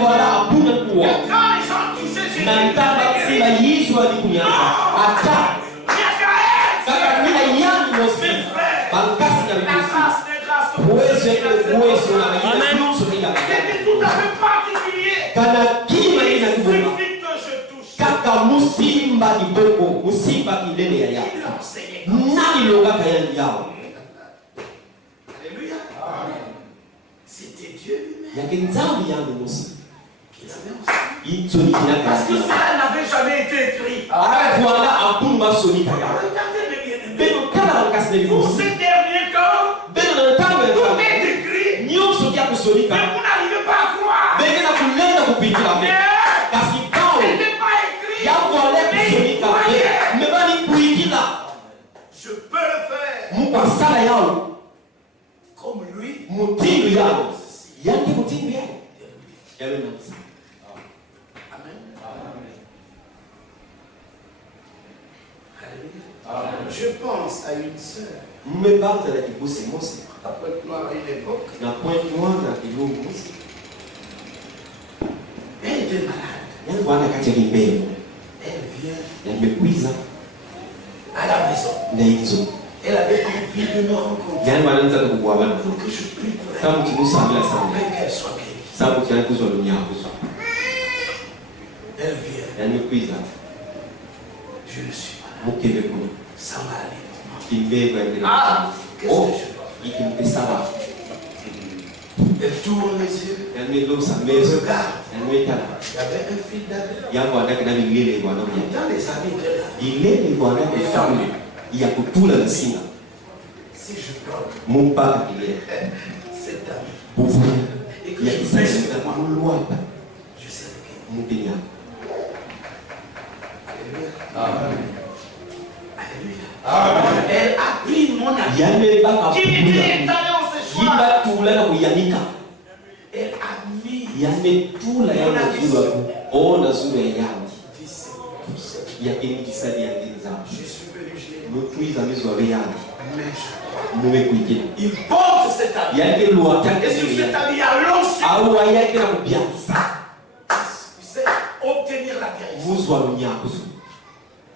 quand les gens touchaient Jésus, c'était tout à fait particulier. Kaka musimba liboko musimba kilele ya ya nani lobaka ya yao. Alléluia. C'était Dieu lui-même. Ya kinzambi ya Musa Qui l'avait enseigné. itoni kina Parce que kasi cela n'avait jamais été écrit. voilà abunu masoni kaya Regardez mes bien-aimés. beno kala kasi ne Pour Musa ces derniers temps, beno na ntango ya tout kala est écrit. nyonso kya kusonika Mais vous n'arrivez pas à croire. beno na kulenda kupitila me kasi kao C'était pas écrit. ya wale kusonika me bali kuikila Je peux le faire. mukwa sala yao Comme lui. mutindo yao yake mutindo yao yawe na Musa. Amen. Alléluia. Je pense à une sœur. Mmebata na kibuse Mose À Pointe-Noire à une époque. na Pointe-Noire na Kilungu Mose Elle était malade. yani wana kati ya kimbeo Elle vient yamekwiza à la maison. na hizo Elle avait envie de me rencontrer. yani wanaanza kukuabana Pour que je prie pour elle. kama kimusamila sana Afin qu'elle soit guérie. sababu cyane kuzwa dunia kuzwa Elle vient. yani kwiza Je ne suis pas là. mukebe ko Ça va aller. kimbeo ya Ah, qu'est-ce oh que je dois faire? ikimpesaba Elle tourne les yeux. yani ndo Elle samezo regarde. yani wetala Il y avait un fil d'aveugle. yango andaka na milele bwana mmoja Dans les années de la vie, ilele bwana mfalme ya kutula na singa si je donne mumpaka kilele cet ami buvu et que ya je kisasa pèse na moi, kulwapa je sais lequel. mupenya Alléluia. Amen. Alléluia. Amen. Elle a pris mon ami yane baka qui était pula étalé en ce soir. yiba tula na kuyanika Elle a mis yane tula ya kuzura ona zura ya yandi 17%. ya kini kisadi ya kinza Je suis venu, je l'ai dit. mutwiza mizwa ya yandi Mais je crois. muwe kuikina Il porte cet ami. yake luata Et sur cet ami, il y a l'onction. au yake na kubiakisa Tu sais, obtenir la guérison. muzwa lunyakuzo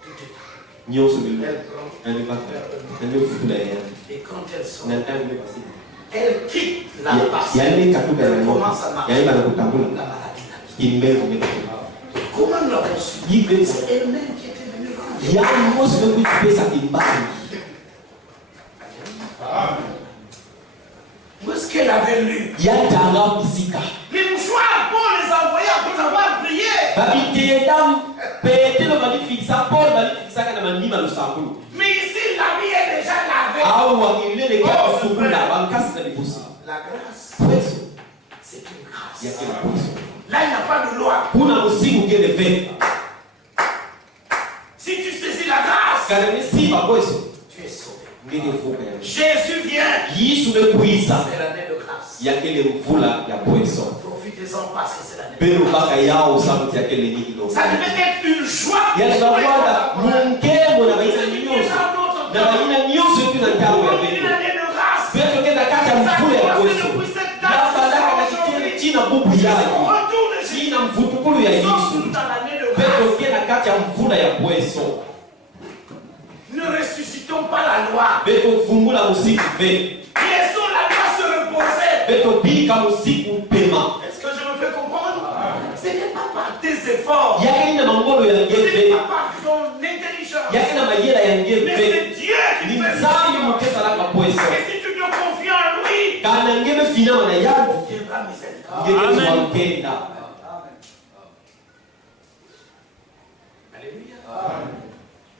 Tout est là. nyoso bilu Elle prend. nani baka nani futula ya yandi Et quand elle sort, na ntango basi elle quitte la parcelle. yane katuka ya Elle ngoma commence à marcher. yane bana La kutambula maladie là. imbego mekako Comment nous l'avons su? yibe C'est elle-même qui était venue rendre. ya mosi no kuipesa kimbali Où est-ce qu'elle avait lu? ya tanga mizika Les mouchoirs pour les envoyer après avoir prié. babitenda petelo balifikisa Paul balifikisaka na mandima lusakulu Mais ici, la vie est déjà lavée. au wakilele kwa kusukula bankasi na libusi La grâce, kweso c'est une grâce. yake na kweso Là, il n'y a pas de loi. kuna musiku kele ve Si tu saisis la grâce, kana misiba kweso tu es sauvé. ngene fuka ya Jésus vient. Yesu mekuiza C'est l'année de grâce. yakele mvula ya kweso Profitez-en parce que c'est l'année de pero grâce. baka yao sauti yakele nikido Ça devait être une joie. yashakwada mungemo na baina C'est nyonso dans notre na temps. baina nyonso tuna ntango ya Une peto année de grâce. peto kenda kati ya mvula ya kweso yabalaka na kitendo china bubu yake Retour de Jésus. china mvutukulu ya Nous Yesu sommes dans l'année de peto grâce. kenda kati ya mvula ya kweso Ne ressuscitons pas la loi. peto vumbula musiku ve Laissons la loi se reposer. peto bika musiku pema Est-ce que je me fais comprendre? Ce n'est pas par tes efforts. yake ina mangolo ya Ce n'est ngeve pas par ton intelligence. yake na mayela ya Mais ngeve c'est Dieu ni qui fait nzambi ça. mukesalaka pweso Et si tu te confies en lui, kana ngeve finama na yandi il viendra miséricorde. ngeve Amen. zwakenda Alléluia.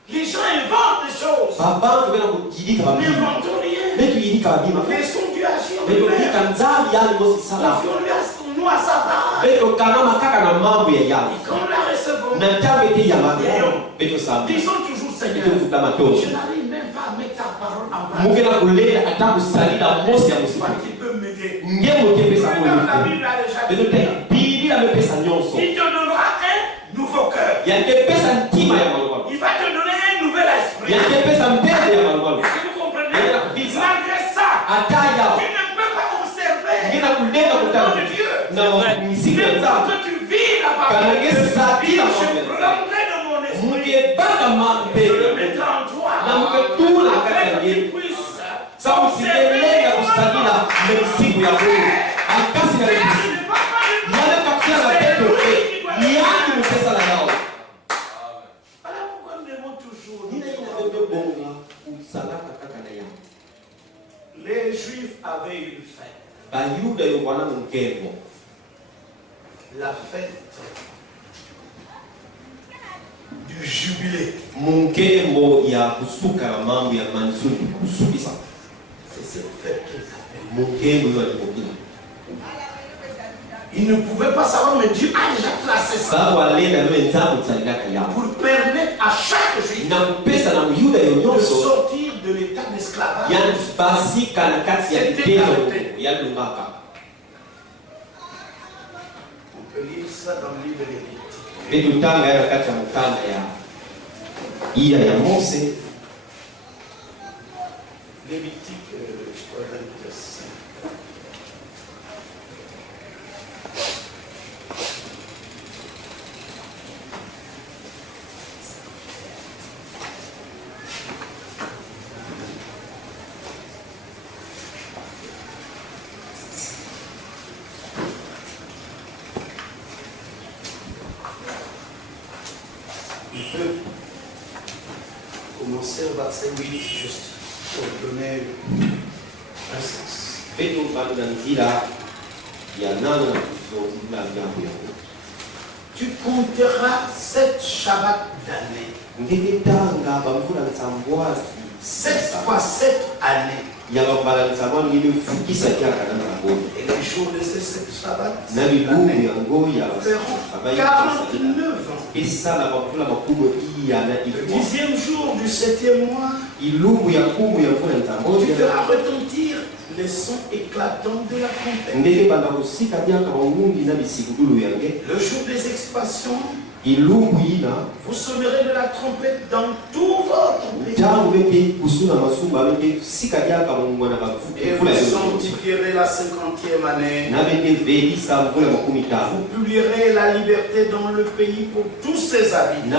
Les gens inventent des choses. babantu bena kuyilika babima N'inventons rien. betu yilika babima Laissons Dieu agir beto lui-même. yilika nzambi yani mosisala Confions-nous à sa parole. beto kangama kaka na mambo ya yandi Et quand nous la recevons, na ntango ete ya mabe beto sambi disons toujours Seigneur, beto futa matoto je n'arrive même pas à mettre ta parole en pratique. mukena kulela ata kusalila mosi ya Toi mosiku qui peux m'aider. nge moke pesa Même la kolo Bible a déjà beto dit. te biblia mepesa nyonso Il te donnera un nouveau cœur. yange pesa ntima ya malwalo Il va te donner un nouvel esprit. yange pesa mbele ya malwalo Est-ce que vous comprenez? Yeah. Malgré ça, ata yao tu ne peux pas observer ngena kulenga le nom kutana de Dieu. que tu vis la parole, je prendrai de mon esprit, je le mettrai en toi, afin que tu puisses observer Voilà pourquoi nous devons toujours. Les Juifs avaient une fête. La fête du jubilé. C'est cette fête qu'ils appellent. Ils ne pouvaient pas savoir, mais Dieu a déjà tracé ça pour permettre à chaque juif de sortir de l'état d'esclavage. On peut lire ça dans le livre de Lévitique. Lévitique 25. Il peut commencer au verset 8 juste pour donner un sens. Tu compteras 7 Shabbats d'année. 7 fois 7 années. Et les jours de ces 7 Shabbats feront 49 ans. Le 10e jour du 7e mois, tu feras retentir les sons éclatants de la trompette. Le jour des expansions, vous sonnerez de la trompette dans tout votre pays. Et vous sanctifierez la 50e année. Vous publierez la liberté dans le pays pour tous ses habitants.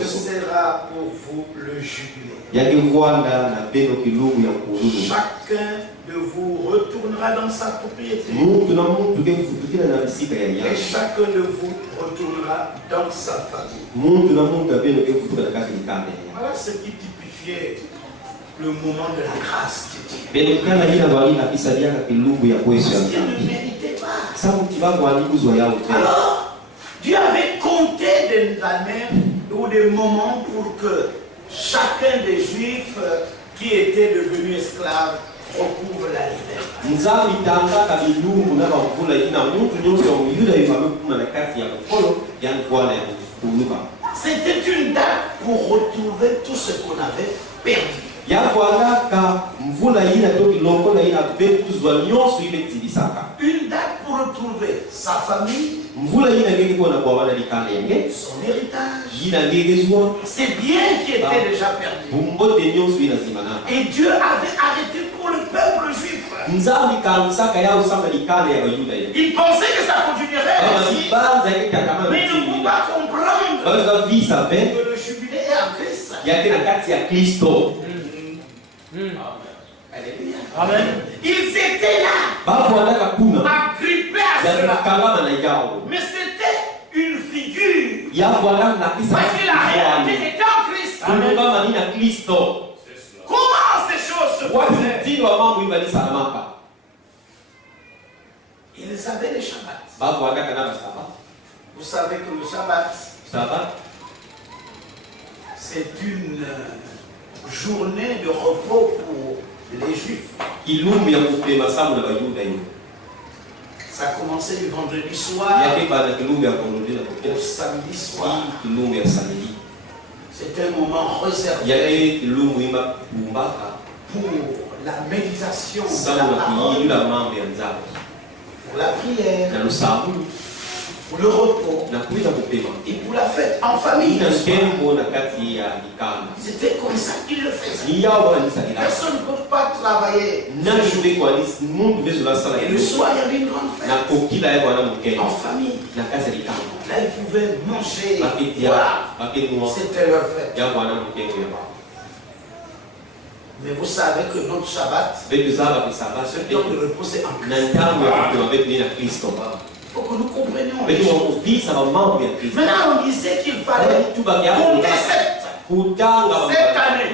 Ce sera pour vous le jubilé. Chacun de vous retournera dans sa propriété. Et chacun de vous retournera dans sa famille. Voilà ce qui typifiait le moment de la grâce de Dieu. Parce qu'il ne méritait pas. Alors, Dieu avait compté des années ou des moments pour que chacun des Juifs qui étaient devenus esclaves recouvre la liberté. C'était une date pour retrouver tout ce qu'on avait perdu. Une date pour retrouver sa famille, son héritage, ses biens qui étaient déjà perdus. Et Dieu avait arrêté pour le peuple juif. Il pensait que ça continuerait ainsi, mais il ne peut pas comprendre que le jubilé est en Christ. Alléluia. Amen. Ils étaient là, agrippés à cela. Mais c'était une figure. Parce que la réalité était en Christ. Amen. Comment ces choses se faisaient? Ils avaient les Shabbats. Vous savez que le Shabbat, c'est une journée de repos pour les Juifs. Ça a commencé le vendredi soir au samedi soir. C'est un moment réservé pour la méditation de la parole, pour la prière, pour le repos et pour la fête en famille. C'était comme ça qu'il le faisait. Personne ne peut pas travailler. Et le soir, il y avait une grande fête. En famille. Là, ils pouvaient manger. Voilà. C'était leur fête. Mais vous savez que notre Shabbat, ce temps de repos, c'est en Christ. Il faut que nous comprenions. Maintenant, on disait qu'il fallait compter cette année,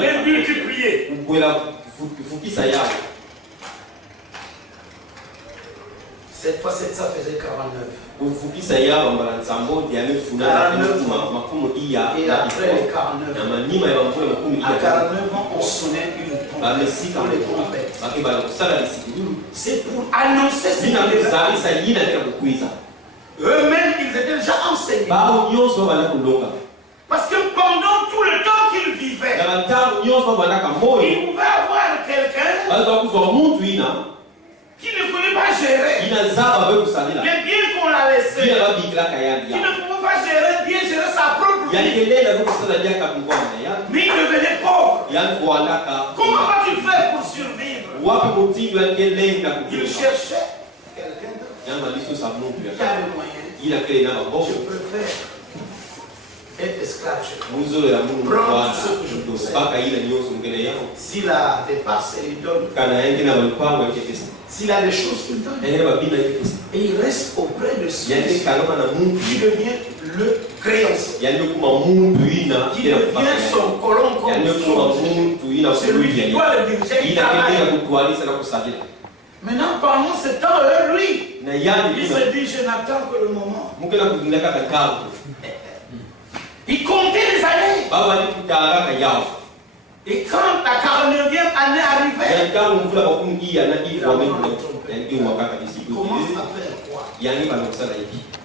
les multiplier. Cette fois, ça faisait 49. 49. Et après les 49, à 49 ans, on sonnait une trompette dans les trompettes. C'est pour annoncer ce qui était. Eux-mêmes, ils étaient déjà enseignés. Parce que pendant tout le temps qu'ils vivaient, ils pouvaient avoir quelqu'un qui ne connaît pas gérer les biens qu'on a laissés, qui ne pouvait pas bien gérer sa propre vie, mais il devenait pauvre. Comment va-t-il faire pour survivre? Il cherchait quelqu'un qui a le moyen. Je préfère être esclave. Prendre tout ce que je possède. S'il a des parcelles, il donne. S'il a des choses, il donne. Et il reste auprès de celui qui devient le créancier. Qui devient son colon comme celui qui doit le diriger. Il travaille. Maintenant, pendant ce temps, lui, il se dit, je n'attends que le moment. Il comptait les années. Et quand la 49e année arrivait, il commence à faire quoi?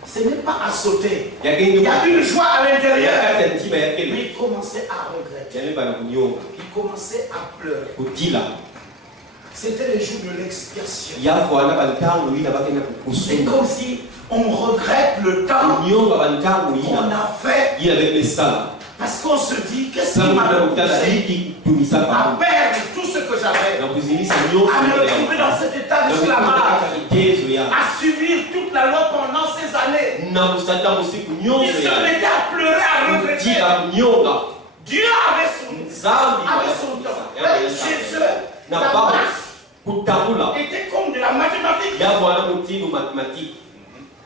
Ce n'est pas à sauter. Il y a une joie à l'intérieur. Mais il commençait à regretter. Il commençait à pleurer. C'était les jours de l'expiation. C'est comme si on regrette le temps qu'on a fait. Parce qu'on se dit, qu'est-ce qui m'a poussé à perdre tout ce que j'avais, à me retrouver dans cet état d'esclavage, à subir toute la loi pendant ces années. Il se mettait à pleurer, à regretter. Dieu avait son temps. Chez eux, la marche était comme de la mathématique.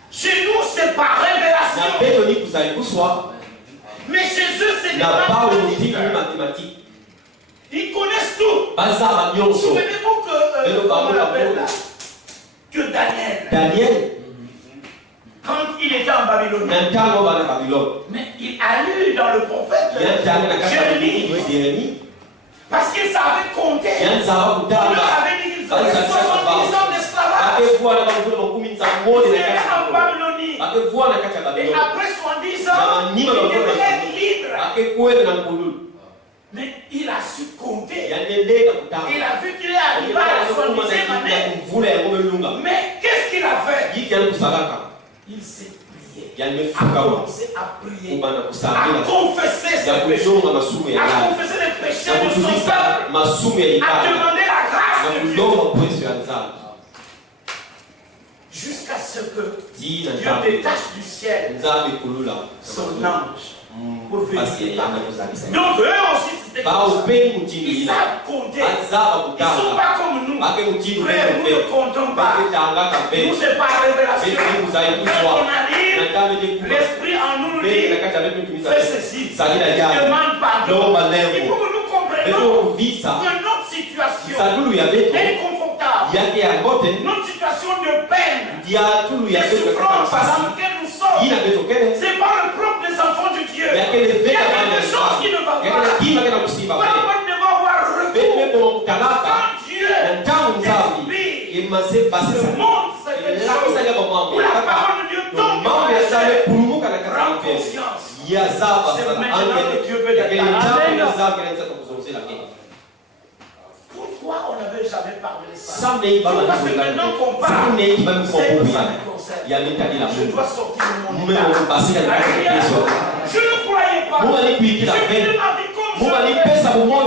Chez nous, c'est par révélation. Mais chez eux, c'est des mathématiques. Ils connaissent tout. Souvenez-vous que Daniel, quand il était en Babylone, mais il a lu dans le prophète Jérémie, parce qu'il savait compter. Il leur avait dit qu'ils avaient 70 ans d'esclavage. Ils étaient en Babylonie. Et après 70 ans, ils devenaient libres. Mais il a su compter. Il a vu qu'il est arrivé à la 70e année. Mais qu'est-ce qu'il a fait? Il s'est prié. Il a commencé à prier, à confesser ses péchés, à confesser les péchés de son peuple, à demander la grâce de Dieu. Jusqu'à ce que Dieu détache du ciel son ange pour venir. Donc eux aussi, c'était comme ça. Ils savent compter. Ils ne sont pas comme nous. Frère, nous ne comptons pas. Nous, c'est par révélation. Quand on arrive, l'esprit en nous nous dit, fais ceci, demande pardon. Il faut que nous comprenions que notre situation est confortable. Notre situation de peine, de souffrance dans laquelle nous sommes, c'est pas le propre des enfants de Dieu. Il y a quelque chose qui ne va pas. Pourquoi nous devons avoir recours quand Dieu t'explique ce monde, c'est quelque chose où la parole de Dieu tombe dans la chair. Prends conscience. C'est maintenant que Dieu veut t'aider. Pourquoi on n'avait jamais parlé de ça? Pourquoi c'est maintenant qu'on parle? C'est que ça me concerne. Je dois sortir de mon état. Je ne croyais pas. Je vivais ma vie comme je voulais.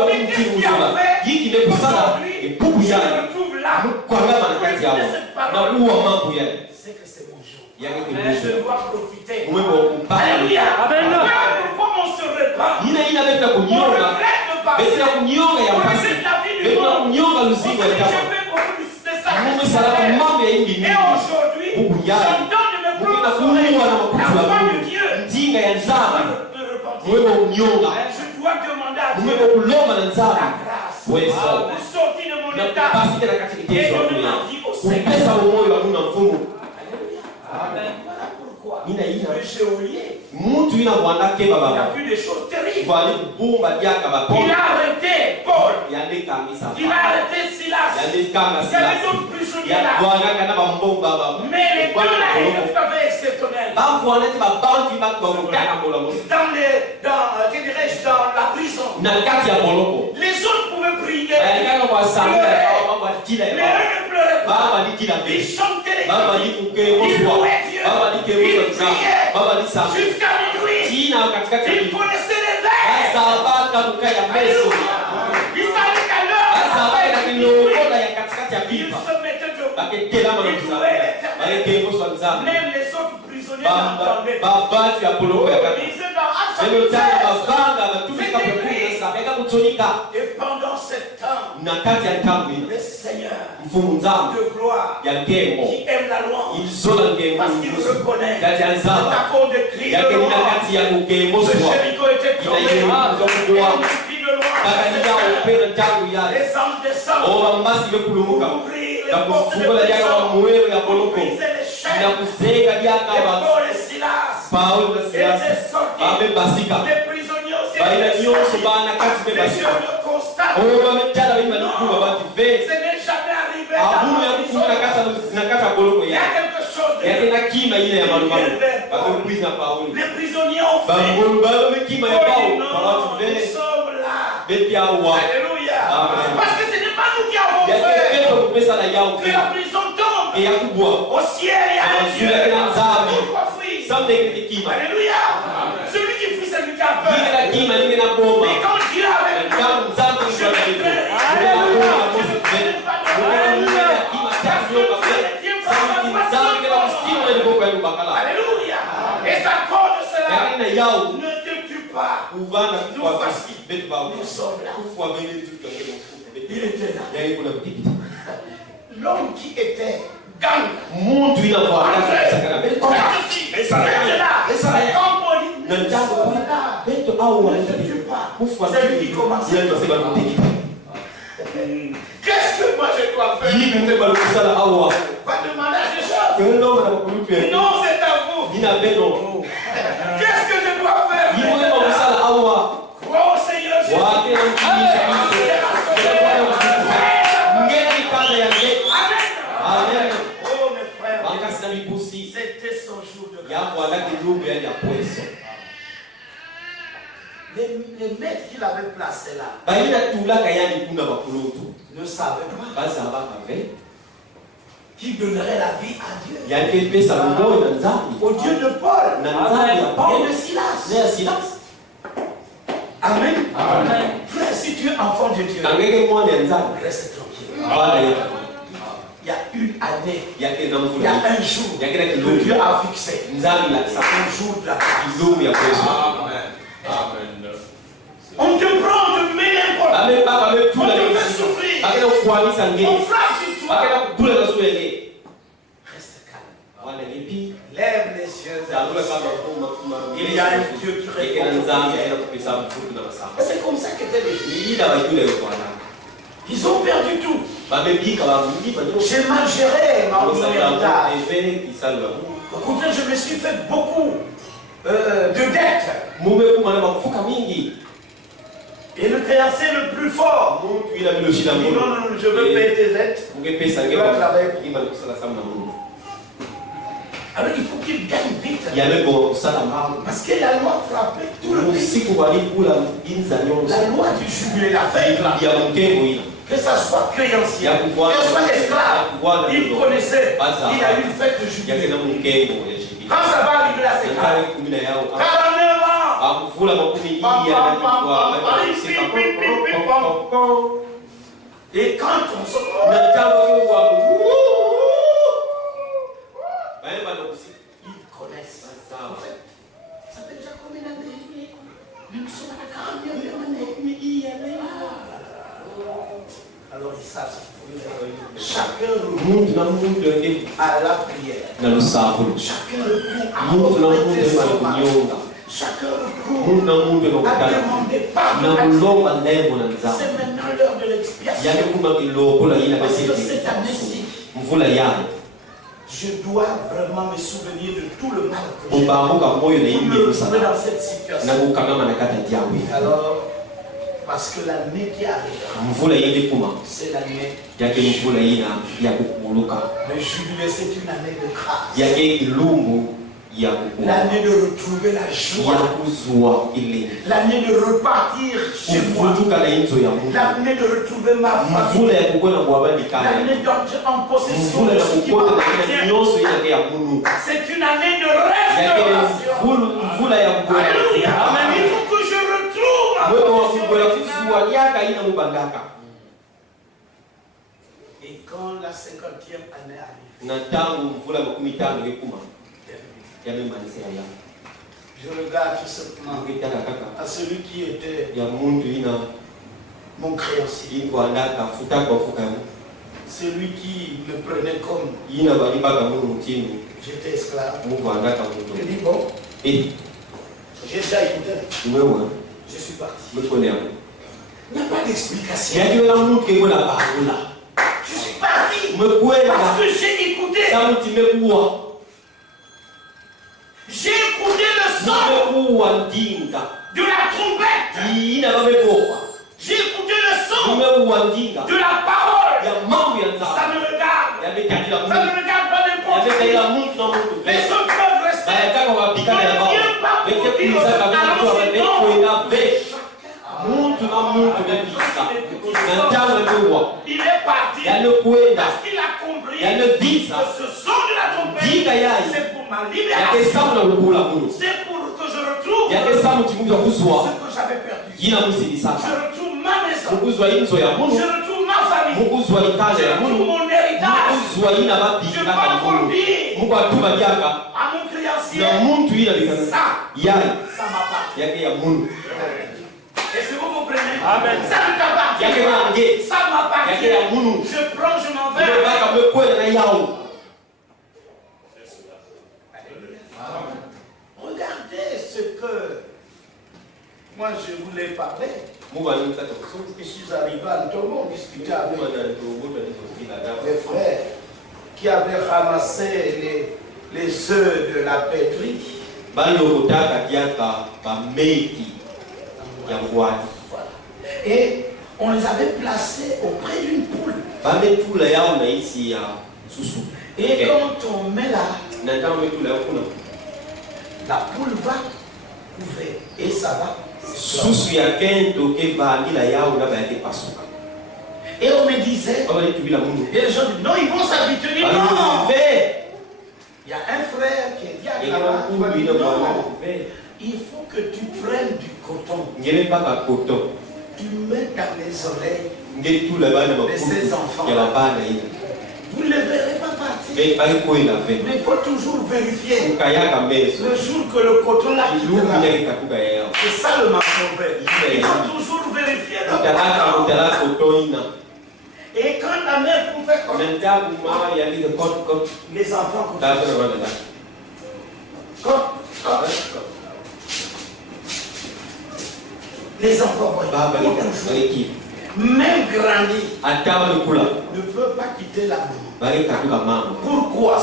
Mais qu'est-ce qui a fait Yiki ne kusala epupu je ya. me retrouve là. Kwanga manakati yao. Na uwa mambo ya. C'est que c'est mon jour. Yaki Je dois profiter. Mwebo mpaka. Alléluia. Amen. Pourquoi on se répand? Ina beta On kunyonga. regrette de passer. Beta kunyonga ya On pasi. regrette la vie du Beta monde. kunyonga On luzingo se ya dit, kama. je fais beaucoup de Mungu salama mambo ya ingi et aujourd'hui, j'entends de me prononcer la voix de Dieu. Ndinga ya nzaba. De repentir. Mwebo kunyonga. Je dois demander à Dieu Mwebo kulomba na la nzaba. grâce Weso. de sortir de mon Na état basi tena katika et kitezo donner ya. ma vie au Seigneur. Kupesa umoyo wa Mungu na mfumo. Amen. Voilà pourquoi Nina ina. le geôlier, Muntu ina bwanake il a baba. vu des choses terribles. Vali bumba diaka ba. Il a arrêté Paul. Yande kamisa. Il a arrêté Silas. Yande Il y kamisa. avait d'autres prisonniers Ya là. bwana kana ba mbomba baba. Mais les deux là étaient tout à fait exceptionnels. Ba bwana ti ba bantu ba ko kana molamo. Que dirais-je, dans la prison. Na kati ya moloko. Les autres pouvaient prier. Ba kana kwa sanga ba ba tila Mais ba. eux ne pleuraient Baba pas. di tila be. Ils chantaient les Baba di cantiques. kuke Ils moswa. louaient Dieu. Baba di ke Ils moswa. priaient Baba di sa. jusqu'à minuit. Tina katikati ya Ils connaissaient les vers. Saba kanuka ya meso. Ils savaient qu'à l'heure, Saba ya kinyokola ya katikati ya ils pipa. se mettaient debout. Baketela mana mzaba. Baike moswa mzaba. Même les autres prisonniers n'entendaient pas. Baba tu ya poloko ya Ils kati. disaient dans Actes Lelo tana chapitre 16. babanga batumika pekuna sabeka kutonika. Et pendant ce temps, Na kati ya ntambi. le Seigneur Mfumu nzaba de gloire ya ngemo. qui aime la louange, Izola ngemo. parce qu'il reconnaît Kati ya c'est nzaba. à cause des cris Ya de kemina louange kati ya kukemo que swa. Jéricho était tombé. Ina yeye mzokwa. Et les cris de louange, Bakanya upenda tangu yale. les anges descendent Oba mbasi pour bekulumuka. ouvrir les Na portes de kufungula yaka prison, muwele ya pour boloko. briser les Na chaînes. kuzeka yaka Et ba. Paul et Silas Paulo na Silas. étaient sortis. Babe basika. Les prisonniers aussi Baina étaient nyonso sortis. bana kati be Les yeux basika. le constatent. Oba metala bima nikuba bati ve. Ce n'est jamais arrivé dans Abunu ya la kufunga prison. na kata boloko Il y a ya. quelque chose de Yake na kima ile ya malumalu. Babe kuiza na Paulo. Les prisonniers ont fait. Bangolu babe kima ya Paulo. Bati Non, ve. nous sommes là. Beti awa. Alléluia. Amen. Parce que ce n'est pas nous qui avons Yake fait pepo kupesa na yao. que la prison tombe. E ya kubwa. Au ciel, il y a un Dieu. Pourquoi fuir? Samde kima. Alléluia. Celui qui fuit, c'est lui qui a peur. Nige na kima nige na bomba. Mais quand Dieu est avec nous, Damu zangu je ndio ne ndio. crains rien. Alléluia. Je ne crains pas de rien. Parce que Dieu ne tient pas sa main. Alléluia. Et ça cause cela. Lakini yao Ne te tue pas. uvana Nous voici. vitu vao. Nous sommes là. Kufa vile vitu vingine. Il était là. Yaani kuna vitu. L'homme qui était gang. Muntu inafuata sakana. Na jambo beto au wanaita kufa ndio sema mtiki. Qu'est-ce que moi je dois faire? Hii ndio bado kusala au wa. Va demander à des choses. Kwenda na kurudia. Non, c'est à vous. Nina beno. Qu'est-ce que je dois faire? Hii ndio kusala au wa. Crois au Seigneur Jésus. Wake na mtumishi. Ngeni kaza ya ngeni. Amen. Oh mes frères, Wakati na mibusi. c'était son jour de grâce. Yapo alaki ndugu yani apweso. Les maîtres qu'il avait placés là Baina tulaka yani kuna bakulutu. ne savaient pas Baza abaka ve. qu'il donnerait la vie à Dieu. Yake pesa moyo na nzambi. Au Dieu de Paul Na nzambi ya Paulo. et de Silas. Na Silas. Amen. Amen. Frère, si tu es enfant de Dieu, Angeke mwana ya nzambi. reste tranquille. Bana ya. Il y a une année, Yake na il y mvula. a un jour Yake na que kilumu. Dieu a fixé. Nzambi la C'est sa. un jour de la grâce. Kilumu ya pesa. Amen. Amen. On te prend, on te met n'importe Ame baba ame On tula te ni. fait souffrir. Akena kuamisa où. ngeni. On frappe sur toi. Akena kula na suwe ngeni. Reste calme. Wana nipi. Lève les yeux vers le ciel. Il y a un Dieu qui répond aux prières. C'est comme ça qu'étaient les Juifs. Ils ont perdu tout. J'ai mal géré ma héritage. Au contraire, je me suis fait beaucoup de dettes. Et le créancier le plus fort il dit non, non, je veux payer tes dettes. Tu vas travailler pour moi. Alors il faut qu'il gagne vite. Parce que la loi frappait tout le pays. La loi du jubilé, la veille là. Que ça soit créancier, que ça soit esclave, il connaissait. Il a eu une fête de jubilé. Quand ça va arriver là, c'est grave. 49 ans. Et quand on se... Ils connaissent. En fait, ça fait déjà combien d'années? Nous sommes à la 40e année. Alors ils savent. Chacun recourt à la prière. Chacun recourt à reprêter son mari. Chacun recourt à demander pardon. C'est maintenant l'heure de l'expiation. Parce que cette année-ci, je dois vraiment me souvenir de tout le mal que j'ai fait pour me retrouver dans cette situation. Alors, parce que l'année qui arrive, c'est l'année de jubilé, c'est une année de grâce. L'année de retrouver la joie. L'année de repartir chez moi. L'année de retrouver ma famille. L'année d'entrer en possession de ce qui m'appartient. C'est une année de restauration. Alléluia. Amen. Il faut que je retrouve ma possession. Et quand la 50e année arrive, je regarde tout simplement à celui qui était mon créancier. Celui qui me prenait comme j'étais esclave. Je dis bon, j'ai déjà écouté. Je suis parti. Il n'y a pas d'explication. Je suis parti parce que j'ai écouté. J'ai écouté le son de la trompette. J'ai écouté le son de la parole. Ça me regarde. Ça ne regarde pas n'importe qui. Les autres peuvent rester. Ne viens pas pour dire il est parti parce qu'il a compris que ce son de la trompette, c'est pour ma libération. C'est pour que je retrouve ce que j'avais perdu. Je retrouve ma maison. Je retrouve ma famille. Je retrouve mon héritage. Je parle pour dire à mon créancier, ça m'appartient. Est-ce que vous comprenez? Amen. Ça ne t'appartient pas. Ça m'appartient. Je prends, je m'en vais. Regardez ce que moi je voulais parler. Je suis arrivé à Ntomo, discuter avec les frères qui avaient ramassé les œufs de la pétrie. Et on les avait placés auprès d'une poule. Et quand on met la poule va ouvrir et ça va. Et on me disait, et les gens disent, non, ils vont s'habituer. Non, il y a un frère qui est dit à là-bas, non, il faut que tu prennes du coton. Tu mets dans les oreilles de ces enfants. Vous ne les verrez pas partir. Mais il faut toujours vérifier le jour que le coton l'a quitté. C'est ça le mauvais. Il faut toujours vérifier le coton. Et quand la mère pouvait comme les enfants les enfants même grandi ne peut pas quitter la maman. Pourquoi?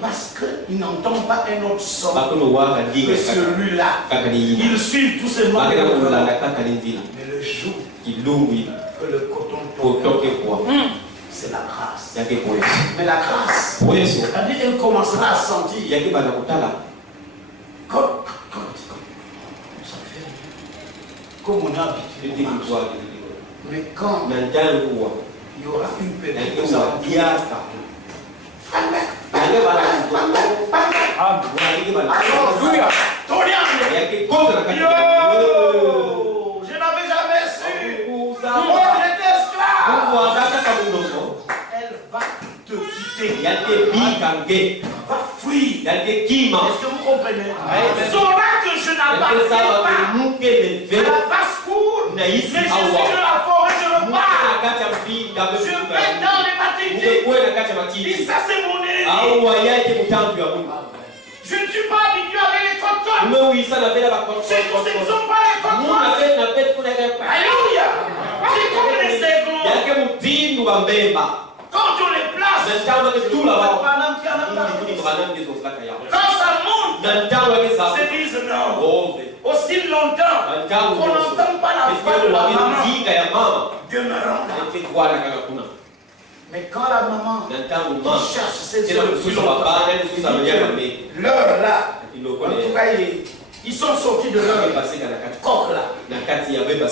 Parce qu'ils n'entendent pas un autre son que celui-là. Ils suivent tout simplement. Mais le jour que le coton c'est la grâce. Mais la grâce, elle commencera à sentir. Comme on a habitué. Mais quand il y aura une petite je n'avais jamais su. Moi j'étais esclave. elle va te quitter. Va fuir. Est-ce que vous comprenez? Saura que je n'appartiens pas à la basse-cour, mais je suis de la forêt, je repars. Je vais dans les matérités. Et ça, c'est mon ennemi. Je ne suis pas habitué avec les cocottes. Je ne sont pas les cocottes. Alléluia. C'est comme les aiglons. Quand on les place, quand ça monte, c'est disent non. Aussi longtemps qu'on n'entend pas la voix de la maman demeurant là. Mais quand la maman cherche ses yeux, l'heure là, en tout cas, ils sont sortis de leur coque là.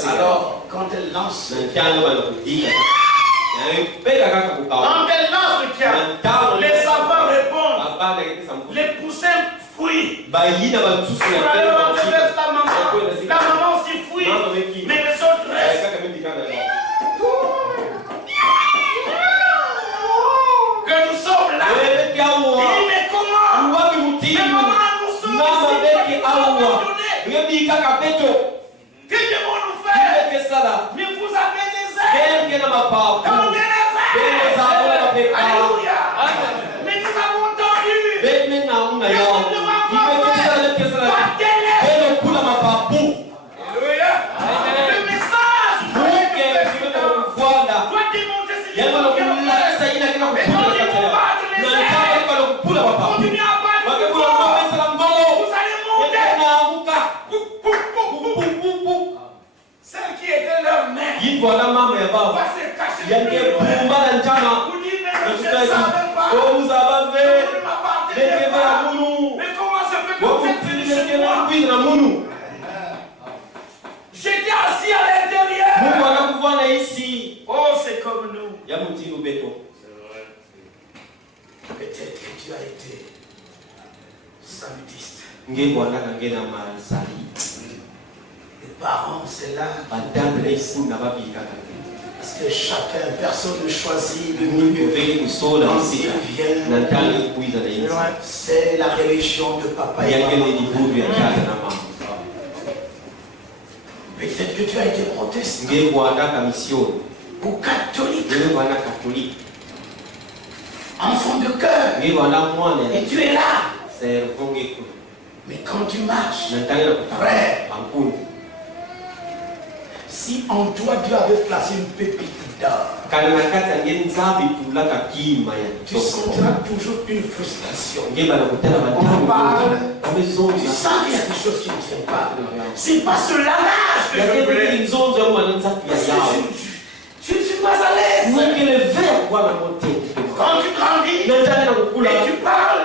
Alors, quand elle lance, le piano, les enfants répondent, les poussins fuient. La maman aussi fuit, mais les autres restent. Que nous sommes là. Il dit, mais comment? Mais maman, nous sommes ici. Que devons nous faire? Mais vous avez des ailes. Combien de Alléluia. Mais nous avons entendu. Mais nous devons faire. Alléluia. Le message doit démonter ses limites. Et quand ils vont battre les ailes, continuez à battre le corps. Vous allez monter. Celle qui était leur mère va se cacher de loin. Vous dites, mais je ne savais pas. Je ne m'appartenais pas. Mais comment se fait que vous êtes venu chez moi? J'étais assis à l'intérieur. Oh, c'est comme nous. Peut-être que tu as été samediste. Les parents, c'est là. Parce que chacun, personne ne choisit le milieu. C'est la religion de papa et maman. Peut-être que tu as été protestant ou catholique. Enfant de cœur. Et tu es là. Mais quand tu marches, frère, si en toi Dieu avait placé une pépite d'or, tu sentiras toujours une frustration. On parle, tu sens qu'il y a quelque chose qui ne tient pas. C'est pas ce langage que je voulais. Je ne suis pas à l'aise. Quand tu grandis et tu parles,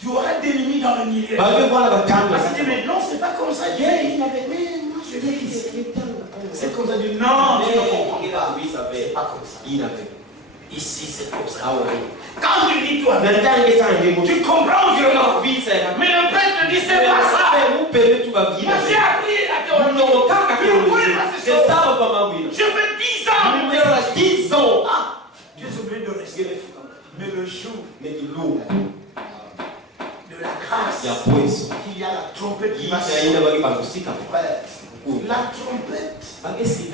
tu auras des limites dans le milieu. Parce que mais non, c'est pas comme ça. C'est comme ça. Non, tu ne comprends pas. C'est pas comme ça. Ici, c'est comme ça. Quand tu dis toi, tu comprends Dieu. Mais le prêtre te dit c'est pas ça. Moi j'ai appris la théologie. Je fais 10 ans. Tu es obligé de rester. Mais le jour de la grâce, il y a la trompette qui va sonner. La trompette, c'est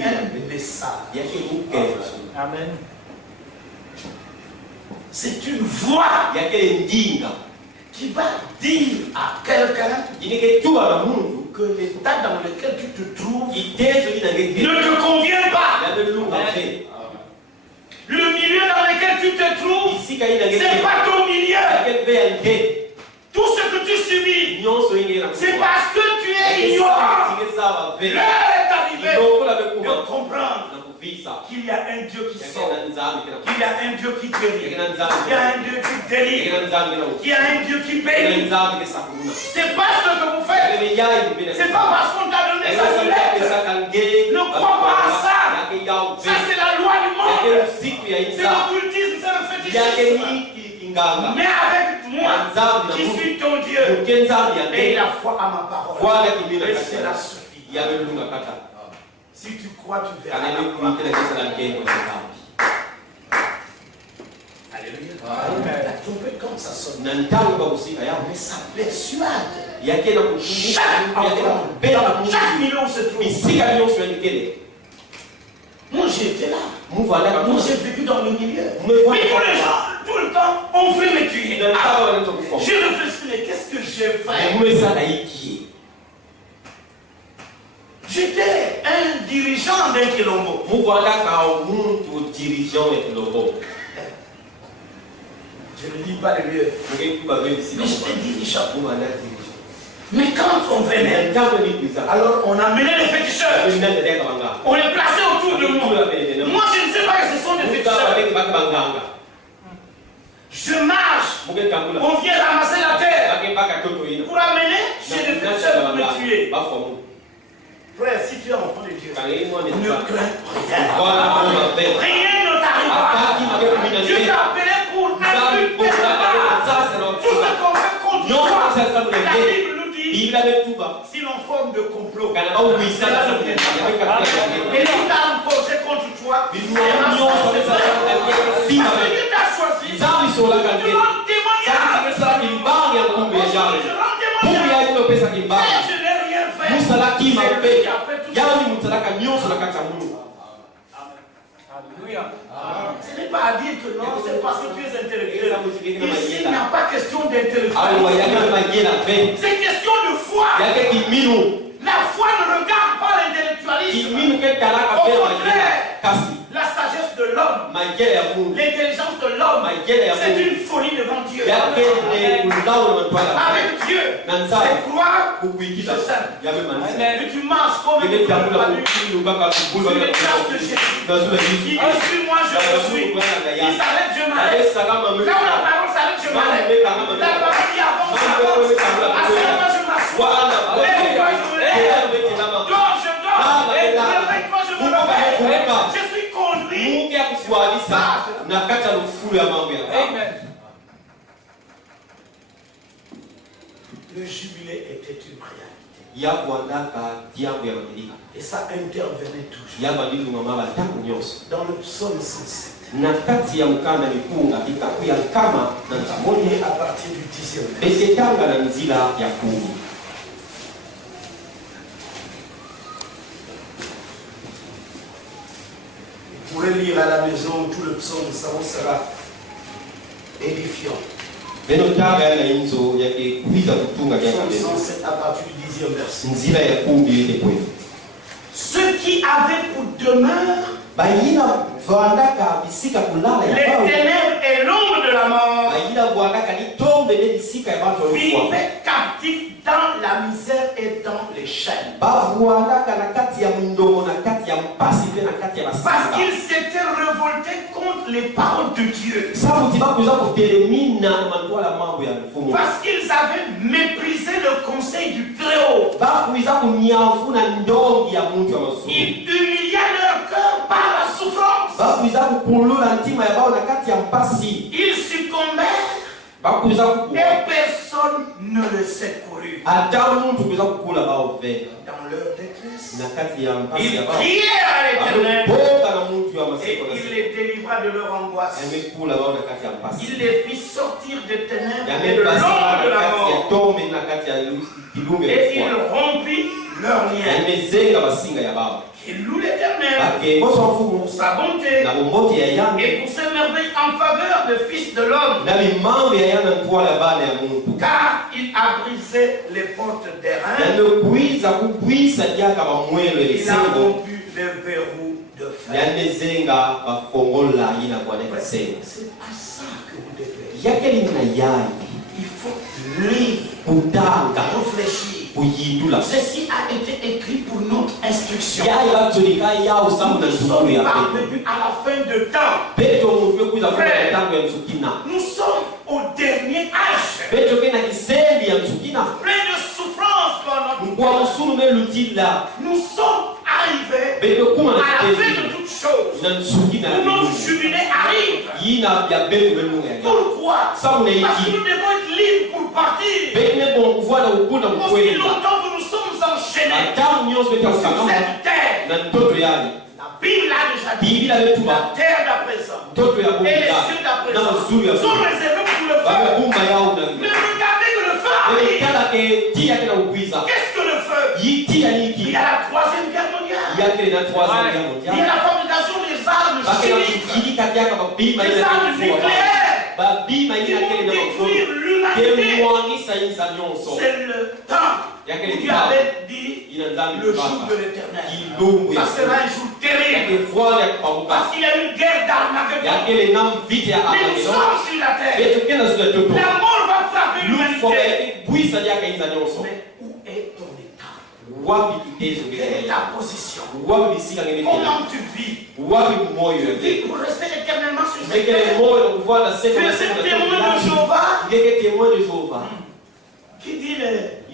un message. Amen. C'est une voix qui va dire à quelqu'un que l'état dans lequel tu te trouves ne te convient pas. Le milieu dans lequel tu te trouves, c'est pas ton milieu. Tout ce que tu subis, c'est parce que tu es ignorant. L'heure est arrivée de comprendre qu'il y a un Dieu qui sauve, qu'il y a un Dieu qui guérit, qu'il y a un Dieu qui délivre, qu'il y a un Dieu qui bénit. C'est pas ce que vous faites. C'est pas parce qu'on t'a donné ça sur lettre. Ne crois pas à ça. Ça c'est la loi du monde. C'est l'occultisme, c'est le fétichisme. Mais avec moi, qui suis ton Dieu, et la foi à ma parole, et cela suffit. Si tu crois, tu verras. Alléluia. La trompette, comme ça sonne. Mais ça persuade. Chaque million se trouve. Moi j'étais là. Moi j'ai vécu dans le milieu. Mais tous les gens, tout le temps, on veut me tuer. Je réfléchis, mais qu'est-ce que j'ai fait? J'étais un dirigeant d'un Kilombo. Je ne dis pas le lieu. Mais j'étais dirigeant. Mais quand on venait, alors on amenait les féticheurs. On les plaçait autour de moi. Moi je ne sais pas que ce sont des féticheurs. Je marche. On vient ramasser la terre. Pour amener chez les féticheurs pour me tuer. Frère, si tu es enfant de Dieu, ne crains rien. Rien ne t'arrivera. Dieu t'a appelé pour un but permanent. Tout ce qu'on fait contre toi, la Bible nous dit, si l'on forme de complot, et tout arme forgée contre toi, Dieu t'a choisi. Tu rends témoignage. Je n'ai rien fait. Ce n'est pas à dire que non, c'est parce que tu es intellectuel. Ici, il n'y a pas question d'intellectualisme. C'est question de foi. La foi ne regarde pas l'intellectualisme. Au contraire, la sagesse de l'homme, l'intelligence de l'homme, c'est une folie devant Dieu. Avec Dieu, c'est croire qui se sème. Et tu marches comme un sur les traces de Jésus. Il dit, suis-moi, je te suis. Il s'arrête, je m'arrête. Là où la parole s'arrête, je m'arrête. La parole qui avance, avance. Assis-moi, je m'assois. Lève-toi, je me lève. Dors, je dors. Réveille-toi, je me réveille. Je suis conduit. Amen. Le jubilé était une réalité. Et ça intervenait toujours. Dans le psaume 107. Et à partir du 10e verset. Vous pourrez lire à la maison tout le psaume, ça vous sera édifiant. Psaume 107 à partir du 10e verset. Ceux qui avaient pour demeure les ténèbres et l'ombre de la mort vivaient captifs dans la misère et dans les chaînes. Parce qu'ils s'étaient révoltés contre les paroles de Dieu. Parce qu'ils avaient méprisé le conseil du Très-Haut. Ils humiliaient leur cœur par la souffrance. Ils succombèrent et personne ne les secourut. Dans leur détresse, ils prièrent à l'Éternel et il les délivra de leur angoisse. Il les fit sortir des ténèbres et de l'ombre de la mort. Et il rompit leurs liens. Il loue l'Éternel pour sa bonté et pour ses merveilles en faveur des fils de l'homme. Car il a brisé les portes d'airain. Il a rompu les verrous de fer. C'est à ça que vous devez. Il faut lire, réfléchir. Ceci a été écrit pour notre instruction. Nous sommes parvenus à la fin de temps. Frère, nous sommes au dernier âge. Plein de souffrance dans notre vie. Nous sommes arrivés à la fin de toutes choses. Où notre jubilé arrive. Pourquoi? Parce que nous devons être libres pour partir. Aussi longtemps que nous sommes enchaînés sur cette terre, La Bible a déjà dit la terre d'à présent et les cieux d'à présent sont réservés pour le feu. Mais regardez que le feu arrive. Qu'est-ce que le feu? Il y a la troisième guerre mondiale. Il y a la fabrication des armes chimiques, des armes nucléaires qui vont détruire l'humanité. C'est le temps où Dieu avait dit le jour de l'éternel. Ça sera un jour terrible. Parce qu'il y a une guerre d'Armageddon. Mais nous sommes sur la terre. La mort va frapper l'humanité. Mais où est ton état? Quelle est ta position? Comment tu vis? Tu vis pour rester éternellement sur cette terre? Tu es un témoin de Jéhovah? Qui dit les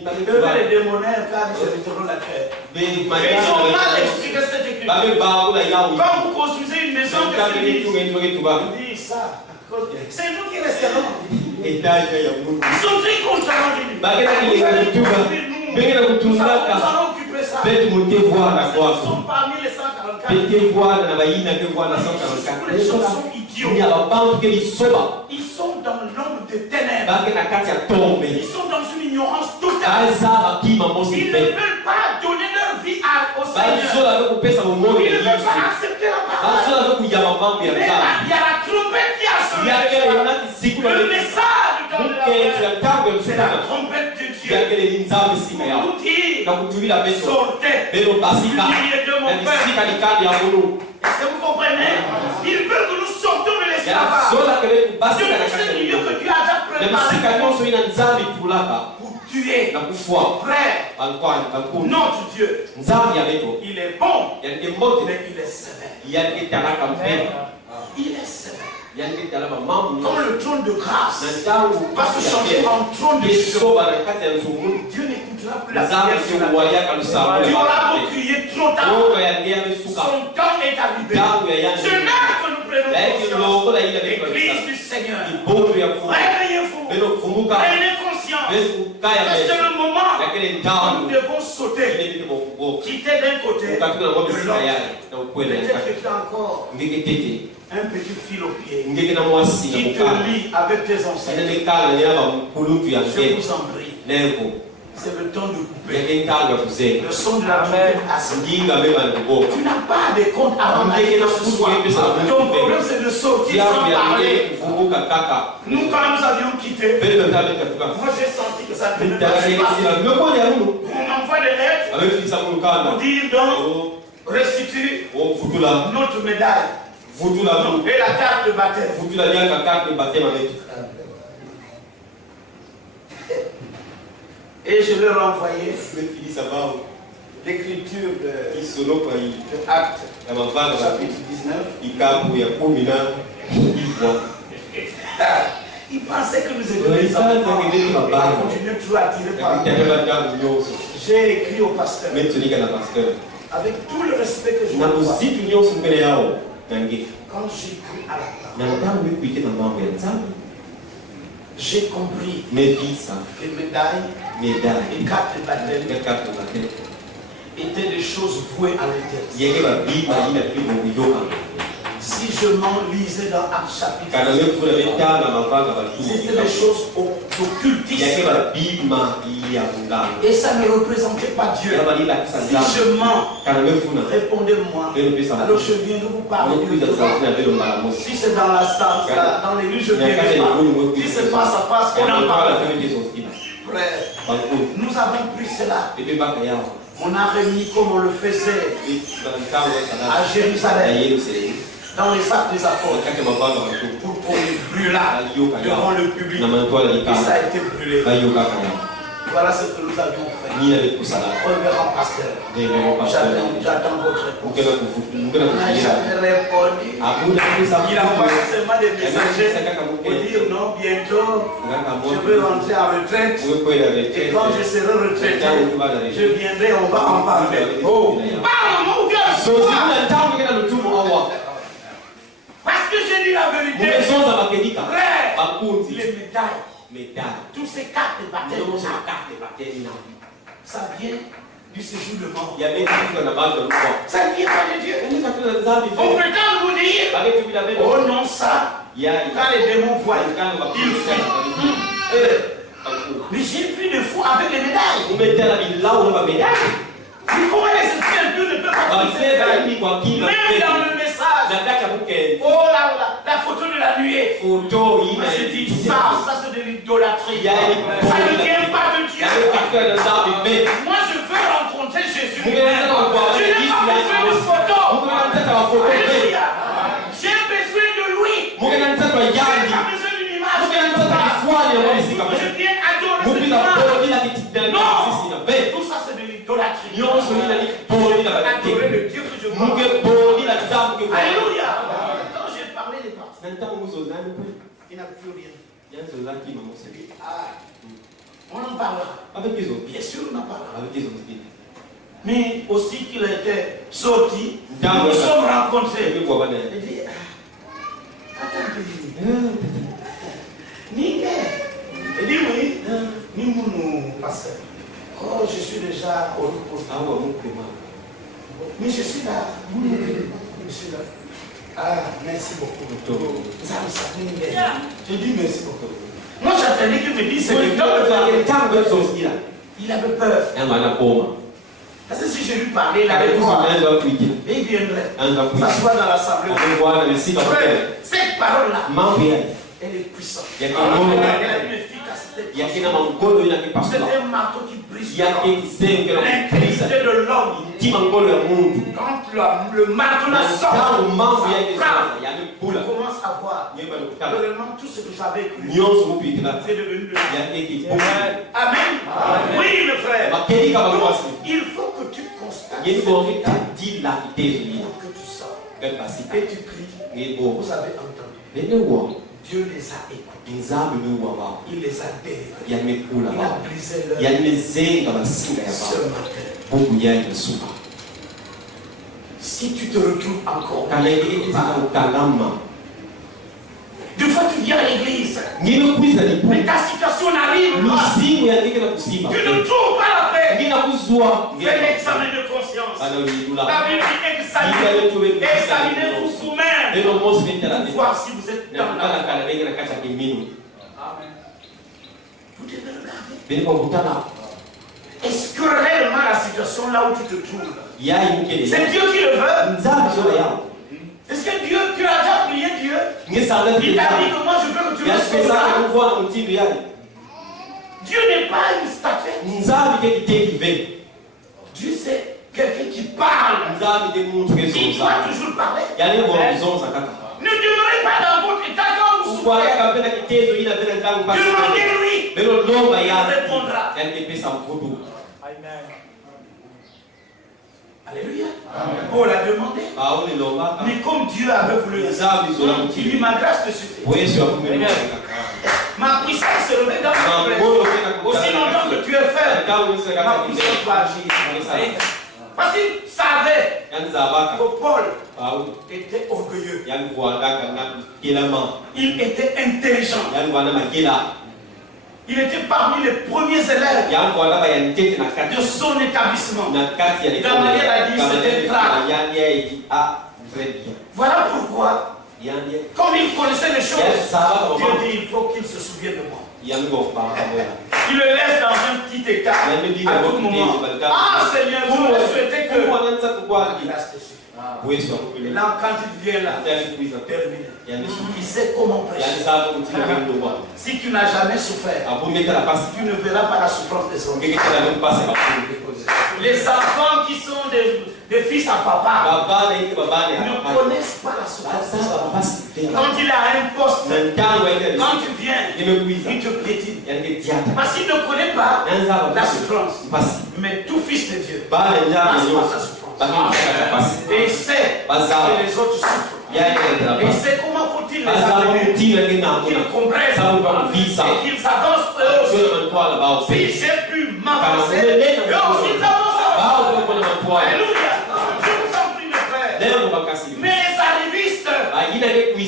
démonaires car ils hériteront la terre. Ils ont mal expliqué cette écriture. Quand vous construisez une maison, qu'est-ce qu'ils disent ça? C'est nous qui resterons. Ils sont très contents de nous. Nous allons occuper ça. Nous sommes parmi les 144. Les gens sont idiots. Ils sont dans l'ombre des ténèbres. Ils sont dans une ignorance totale. Ils ne veulent pas donner leur vie au Seigneur. Ils ne veulent pas accepter la parole. Mais il y a la trompette qui a sonné. Le message de c'est la trompette de Dieu. Pour dire, sortez du milieu de mon peuple. Est-ce que vous comprenez? Ils veulent que nous sortions de l'esclavage. De tous ces milieux que Dieu a déjà préparés pour tuer frère. Notre Dieu, il est bon, mais il est sévère. Il est sévère. Comme le trône de grâce va se changer en trône de jugement. Dieu n'écoutera plus la prière sur la terre. Tu auras beau crier trop tard. Son temps est arrivé. C'est là que nous prenons conscience. L'église du Seigneur. Réveillez-vous. Prenez conscience. C'est le moment où nous devons sauter. Quitter d'un côté de l'autre. Peut-être que tu as encore un petit fil au pied qui te lie avec tes ancêtres. Je vous en prie. C'est le temps de couper. Le son de la trompette a sonné. Tu n'as pas de compte à rendre ce soir. Ton problème c'est de sortir sans parler. Nous quand nous avions quitté, moi j'ai senti que ça ne devait pas se passer. On envoie des lettres pour dire donc restitue notre médaille. Et la carte de baptême. Et je leur ai envoyé l'écriture de Actes, chapitre 19. Ils pensaient que nous étions des enfants. Ils continuaient toujours à tirer par nous. J'ai écrit au pasteur. Avec tout le respect que je lui dois. Quand j'ai cru à la parole, j'ai compris que médailles et cartes de baptême étaient des choses vouées à l'éternité. Si je m'en lisais dans Actes chapitre, c'était des choses occultistes. Et ça ne représentait pas Dieu. Si je mens, répondez-moi. Alors je viens de vous parler de Dieu. Si c'est dans la salle, dans les lieux, je viens de parler. Si c'est face à face, on en parle. Frère, nous avons pris cela. On a remis comme on le faisait à Jérusalem. Dans les actes des apôtres, pour qu'on les brûle là, devant le public, et ça a été brûlé. Voilà ce que nous avions fait. Révérend pasteur, j'attends votre réponse. Il n'a jamais répondu. Il a envoyé seulement des messagers pour dire non, bientôt, je veux rentrer en retraite. Et quand je serai retraité, je viendrai, on va en parler. Oh, parle mon cœur! Parce que j'ai dit la vérité. Frère, les médailles, tous ces cartes de baptême, ça vient du séjour de mort. Ça ne vient pas de Dieu. On prétend vous dire, oh non, ça, quand les démons voient, ils fuient. Mais j'ai vu des fous avec les médailles. Comment les esprits impurs ne peuvent pas faire? Même dans le message. Oh là là, la photo de la nuée. Moi je dis ça c'est de l'idolâtrie. Ça ne vient pas de Dieu. Moi je veux rencontrer Jésus. Je n'ai pas besoin de photo. Alléluia. J'ai besoin de lui. Je n'ai pas besoin d'une image. Je viens adorer cette image. Non. Tout ça c'est de l'idolâtrie. Adorer le Dieu que je vois. Alléluia. Quand j'ai parlé des parties, il n'a plus rien. On en parlera. Bien sûr, on en parlera. Mais aussi qu'il était sorti, nous nous sommes rencontrés. Il dit, attends, Nigue. Il dit, oui, nous passons. Oh, je suis déjà au repos. Mais je suis là. Je suis là. Ah, merci beaucoup. Je dis merci beaucoup. Moi, j'attendais qu'il me dise, c'est le temps. Il avait peur. Parce que si je lui parlais, il avait peur. Et il viendrait s'asseoir dans l'assemblée. Cette parole-là, elle est puissante. Elle a une efficacité. C'est un marteau qui brise l'intégrité de l'homme. Quand le marteau la sort, on commence à voir vraiment tout ce que j'avais cru. C'est devenu le Dieu. Amen. Oui, le frère. Donc, il faut que tu constates. Il faut que tu sors. Et tu cries. Vous avez entendu. Dieu les a écoutés. Il les a délivrés. Il a brisé leur ce matin. Si tu te retrouves encore, des fois tu viens à l'église, mais ta situation n'arrive pas. Tu ne trouves pas la paix. Fais l'examen de conscience. La Bible dit examinez-vous vous-même pour voir si vous êtes dans la paix. Vous devez regarder. Est-ce que réellement la situation là où tu te trouves, c'est Dieu qui le veut? Est-ce que Dieu, tu as déjà prié Dieu? Il t'a dit que moi je veux que tu me sauves. Dieu n'est pas une statue. Dieu c'est quelqu'un qui parle. Il doit toujours parler. Ne demeurez pas dans votre état quand vous souffrez. Demandez-lui. Il répondra. Amen. Alléluia. Paul a demandé. Mais comme Dieu avait voulu, il dit ma grâce te suffit. Ma puissance se remet dans mon plaisir. Aussi longtemps que tu es faible, ma puissance va agir. Parce qu'il savait que Paul était orgueilleux. Il était intelligent. Il était parmi les premiers élèves de son établissement. Gamaliel a dit c'était grave. Voilà pourquoi, comme il connaissait les choses, Dieu dit il faut qu'il se souvienne de moi. Il le laisse dans un petit état à tout moment. Ah Seigneur, je me souhaitais que il reste ici. Et là, quand il vient là, terminé. Il sait comment prêcher. Si tu n'as jamais souffert, tu ne verras pas la souffrance des autres. Les enfants qui sont des fils à papa ne connaissent pas la souffrance des autres. Quand il a un poste, quand tu viens, il te piétine. Parce qu'il ne connaît pas la souffrance. Mais tout fils de Dieu passe par la souffrance. Et il sait que les autres souffrent. Et il sait comment faut-il les amener, qu'ils comprennent et qu'ils avancent eux aussi. Si j'ai pu m'avancer, eux aussi ils avancent. Alléluia. Je vous en prie mes frères. Mais les arrivistes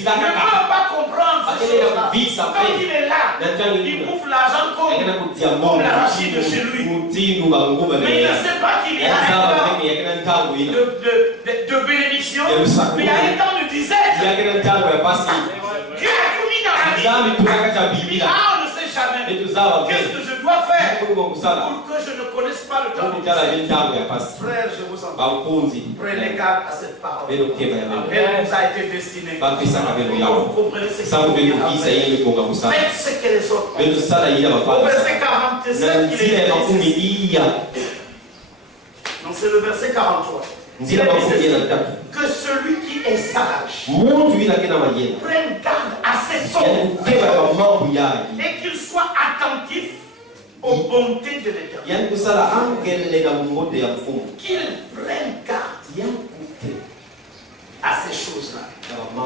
ne peuvent pas comprendre ce Quand il est là, il bouffe l'argent comme l'arachide de chez lui. Mais il ne sait pas qu'il y a un temps de bénédiction, mais il y a un temps de disette. Dieu a tout mis dans la vie. Ah, on ne sait jamais. Qu'est-ce que je dois faire pour que je ne connaisse pas le temps de disette? Frère, je vous en prie. Prenez garde à cette parole. Elle vous a été destinée. Vous comprenez ce que faites ce que les autres font. Au verset 47, il est dit. Donc c'est le verset 43. Il est que celui qui est sage prenne garde à ses sons et qu'il soit attentif aux bontés de l'Éternel. Qu'il prenne garde à ces choses-là.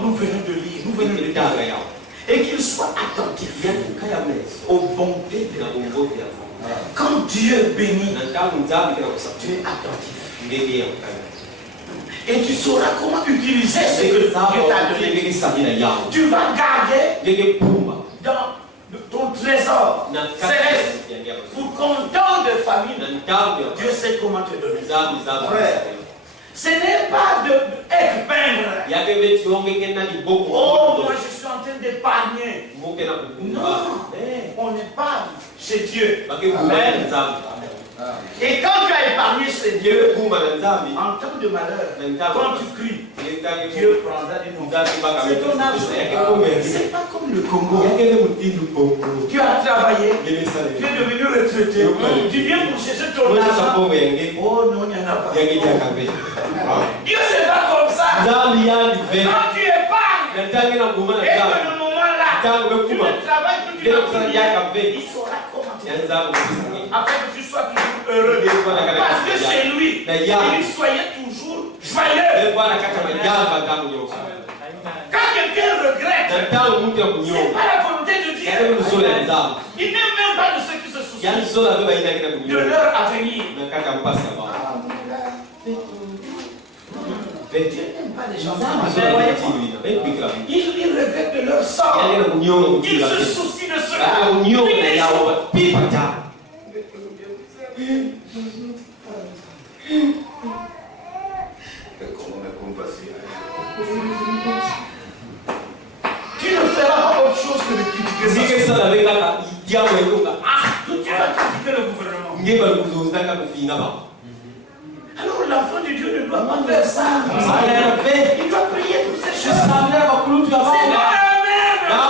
Nous venons de lire, nous venons de lire. Et qu'il soit attentif aux bontés de l'Éternel. Quand Dieu bénit, tu es attentif. Et tu sauras comment utiliser ce que Dieu t'a donné. Tu vas garder dans ton trésor céleste pour qu'on donne de famille. Dieu sait comment te donner. Frère, ce n'est pas d'être peindre. Oh, moi je suis en train d'épargner. Non, on épargne chez Dieu. Amen. Et quand tu as épargné chez Dieu, en temps de malheur, quand tu cries, Dieu prendra des noms. C'est ton argent. C'est pas comme le Congo. Tu as travaillé, tu es devenu retraité, tu viens pour chercher ton argent. Oh non, il n'y en a pas. Dieu c'est pas comme ça. Quand tu épargnes, et que le moment-là, tu ne travailles plus, tu n'as plus rien, il saura comment tu es. Afin que tu sois toujours heureux. Parce que chez lui, il soyait toujours joyeux. Quand quelqu'un regrette, ce n'est pas la volonté de Dieu. Il n'aime même pas de ceux qui se soucient de leur avenir. Dieu n'aime pas les gens. Il regrette de leur sort. Il se soucie de cela. Tu ne feras pas autre chose que de critiquer ça. Tu vas critiquer le gouvernement. Alors l'enfant de Dieu ne doit pas faire ça. Il doit prier pour ces choses. C'est moi-même.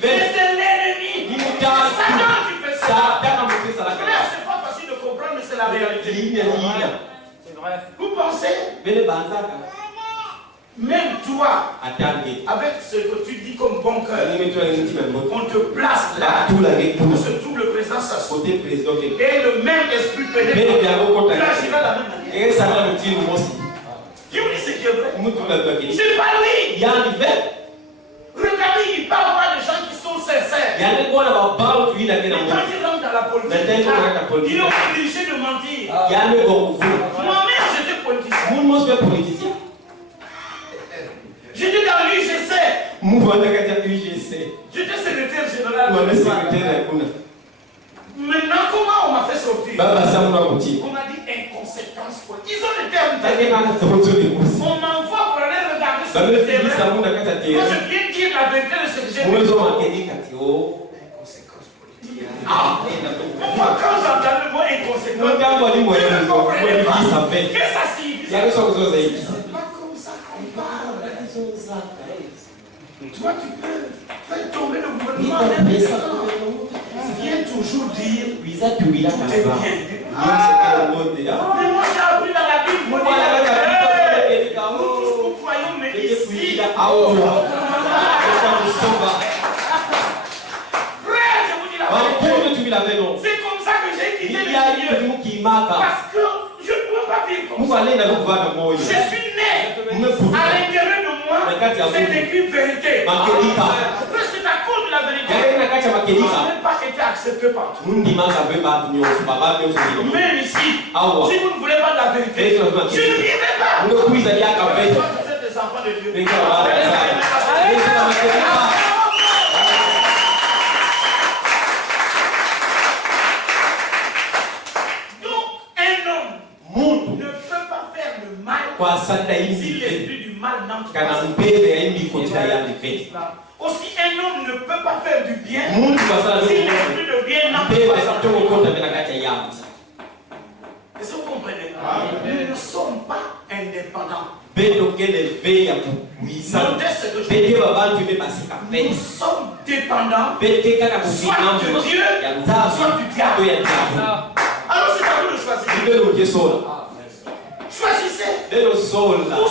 C'est l'ennemi. C'est Satan qui fait ça. C'est pas facile de comprendre, mais c'est la réalité. C'est vrai. Vous pensez? Même toi, avec ce que tu dis comme bon cœur, on te place là, pour ce double présence à sauter, et le même esprit pénètre, tu agiras la même manière. Je vous dis ce qui est vrai. C'est pas lui. Regardez, il peut avoir des gens qui sont sincères. Mais quand ils rentrent dans la politique, ils ont obligé de mentir. Moi-même, j'étais politicien. J'étais dans l'UGC. J'étais secrétaire général. Maintenant, comment on m'a fait sortir? On m'a dit inconséquence. Ils ont le terme. On m'envoie pour aller regarder sur le terrain. Moi, je viens dire la vérité de ce que j'ai vu. Inconséquence politique. Moi, quand j'entends le mot inconséquence, je ne comprenais pas. Qu'est-ce que ça signifie? C'est pas comme ça qu'on parle. Toi, tu peux faire tomber le gouvernement. Viens toujours dire tout est bien. Mais moi, j'ai appris dans la Bible. Nous tous nous croyons, mais ici, frère, je vous dis la vérité. C'est comme ça que j'ai quitté le milieu. Parce que je ne peux pas vivre comme ça. Je suis né à l'intérieur de moi. C'est écrit vérité. C'est à cause de la vérité. Je n'ai pas été accepté partout. Même ici, si vous ne voulez pas de la vérité, je ne viendrai pas. Vous êtes des enfants de Dieu. plante. Aussi, un homme ne peut pas faire du bien si l'esprit de bien n'a pas. Est-ce que vous comprenez? Nous ne sommes pas indépendants. Nous sommes dépendants soit de Dieu, soit du diable. Alors c'est à vous de choisir. Choisissez. Ou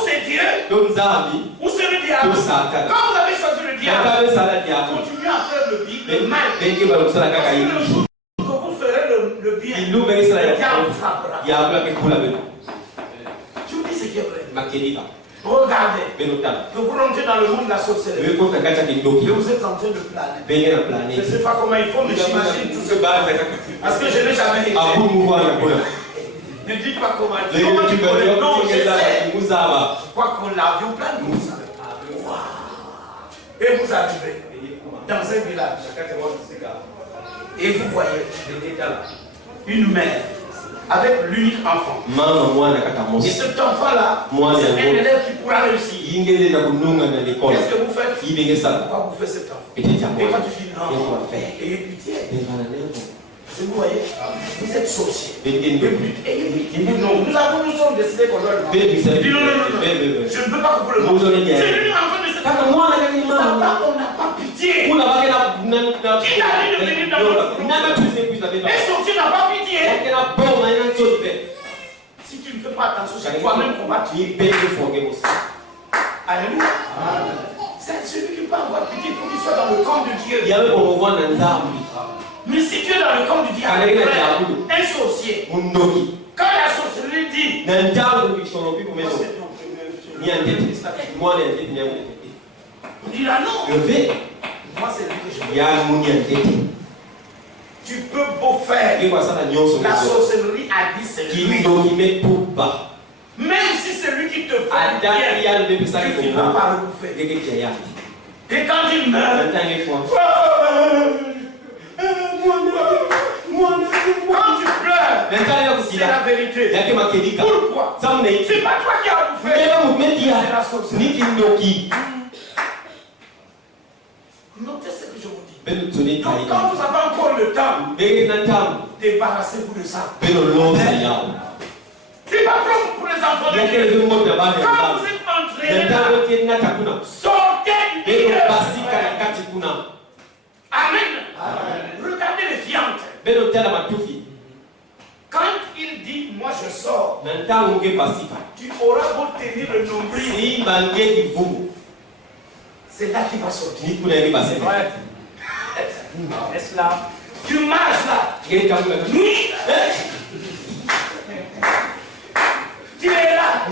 c'est Dieu, ou c'est le diable. Quand vous avez choisi le diable, continuez à faire le mal. Parce que le jour que vous ferez le bien, le diable frappera. Je vous dis ce qui est vrai. Regardez, que vous rentrez dans le monde de la sorcellerie et vous êtes en train de planer. Je ne sais pas comment il faut, mais j'imagine tout ce parce que je n'ai jamais été. Ne dites pas comment il faut. Non, je sais. Je crois qu'on l'a vu au plan de ça. Et vous arrivez dans un village et vous voyez une mère avec l'unique enfant. Et cet enfant-là, c'est un élève qui pourra réussir. Qu'est-ce que vous faites? Pourquoi vous faites cet enfant? Et quand tu dis non, ayez pitié. Vous voyez, vous êtes sorcier. Ayez pitié. Non, nous sommes décidés qu'on doit le voir. Il dit non, je ne peux pas couper le monde. C'est l'unique enfant de cet enfant. On n'a pas pitié. Qui t'a dit de venir dans notre monde? Un sorcier n'a pas pitié. Si tu ne fais pas attention, c'est toi-même qu'on va tuer. Alléluia. C'est celui qui peut avoir pitié, il faut qu'il soit dans le camp de Dieu. Mais si tu es dans le camp du diable, un sorcier, quand la sorcellerie dit, on dira non. Moi c'est lui que je veux. Tu peux beau faire. La sorcellerie a dit c'est lui. Même si c'est lui qui te fait bien, tu finiras par le bouffer. Et quand il meurt, quand tu pleures, c'est la vérité. Pourquoi? C'est pas toi qui as bouffé, c'est la sorcellerie. Notez ce que je vous dis. Donc quand vous avez encore le temps, débarrassez-vous de ça. C'est pas pour les enfants de Dieu. Quand vous êtes entraînés, sortez du Dieu. Amen. Regardez les fiantes. Quand il dit, moi je sors, tu auras beau tenir le nombril, c'est là qu'il va sortir. Est-ce là? Tu marches là. Oui. Tu es là.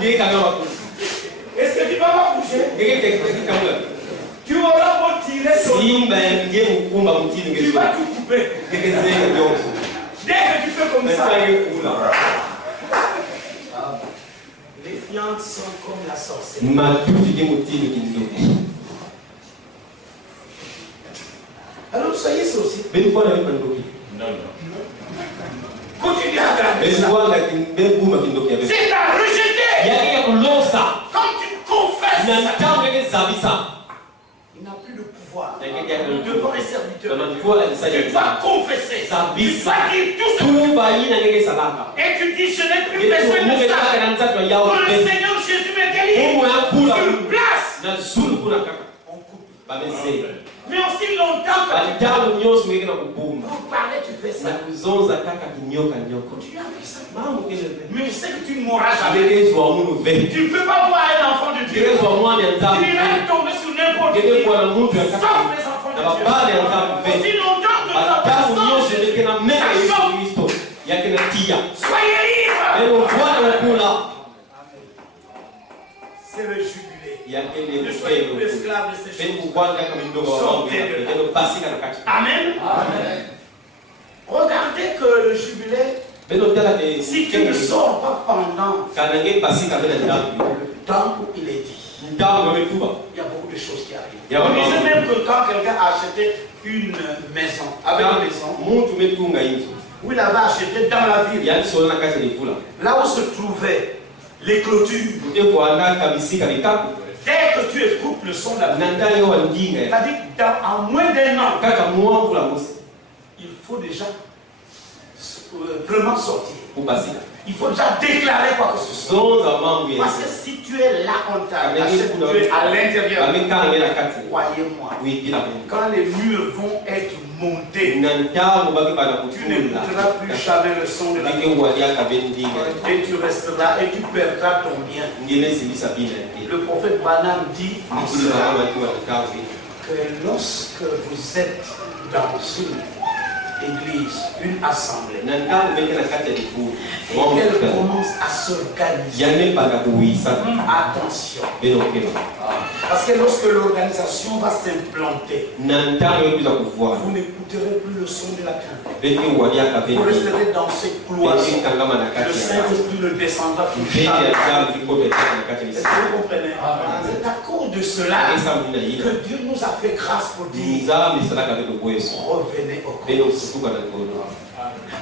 Est-ce que tu vas pas bouger? Tu auras beau tirer sur tu vas tout couper. Dès que tu fais comme ça, les fiantes sont comme la sorcellerie. Alors soyez sorciers. Continue à regarder ça. C'est à rejeter. Quand tu confesses, il n'a plus de pouvoir devant les serviteurs. Tu dois confesser. Tu dois dire tout ce que tu veux. Et tu dis, je n'ai plus besoin de ça. Quand le Seigneur Jésus me guérit, sur place, on coupe. Mais aussi longtemps que tu parles, tu fais ça. Continue avec ça. Mais je sais que tu ne mourras jamais. Tu ne peux pas voir un enfant de Dieu. Tu iras tomber sur n'importe qui. Sauf les enfants de Dieu. Aussi longtemps que tu as personne, ça chauffe. Soyez libres. C'est le jubilé. Ne soyez plus esclaves de ces choses. Amen. Regardez que le jubilé, si tu ne sors pas pendant le temps où il est dit, il y a beaucoup de choses qui arrivent. On disait même que quand quelqu'un a acheté une maison, avec une maison, où il avait acheté dans la ville, là où se trouvaient les clôtures, dès que tu écoutes le son de la pluie, c'est-à-dire qu'en moins d'un an, il faut déjà vraiment sortir. Il faut déjà déclarer quoi que ce soit. Parce que si tu es là, on t'a attaché, tu es à l'intérieur. Croyez-moi, quand les murs vont être montés, tu n'écouteras plus jamais le son de la pluie. Et tu resteras et tu perdras ton bien. Le prophète Branham dit que lorsque vous êtes dans une église, une assemblée, et qu'elle commence à s'organiser, attention, parce que lorsque l'organisation va s'implanter, vous n'écouterez plus le son de la quinte. Vous resterez dans ces cloisons. Le Saint-Esprit ne descendra plus jamais. Est-ce que vous comprenez? C'est à cause de cela que Dieu nous a fait grâce pour dire revenez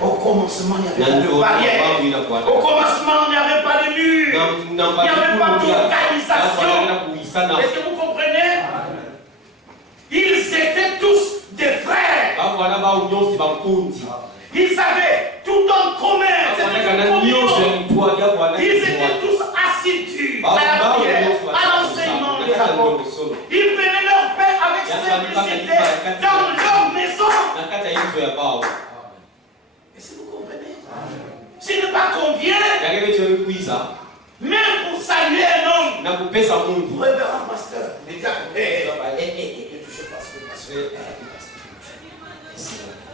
au commencement, il n'y avait pas de barrière. Au commencement, il n'y avait pas de mur. Il n'y avait pas d'organisation. Est-ce que vous comprenez? Ils étaient tous des frères. Ils avaient tout en commun. Ils étaient tous assidus à la prière, à l'enseignement des apôtres. Ils prenaient leur pain avec simplicité dans leur maison. Est-ce que vous comprenez? S'il ne pas convient, même pour saluer un homme, révérend pasteur, les gars, ne touchez pas ce que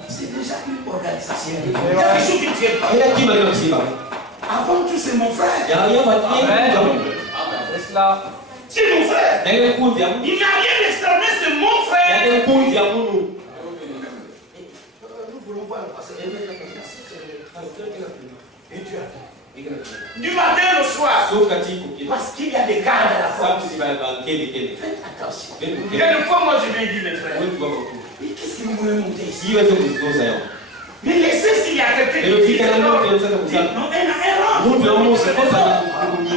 c'est déjà une organisation. Il y a quelque chose qui ne tient pas. Avant tout, c'est mon frère. C'est mon frère. Il n'y a rien d'extraordinaire, c'est mon frère. Nous voulons voir le pasteur. Et tu as du matin au soir. Parce qu'il y a des gardes à la porte. Faites attention. Quelquefois, moi je viens dire mes frères. Mais qu'est-ce que vous voulez monter ici? Mais laissez s'il y a quelqu'un qui dit non, elle rentre.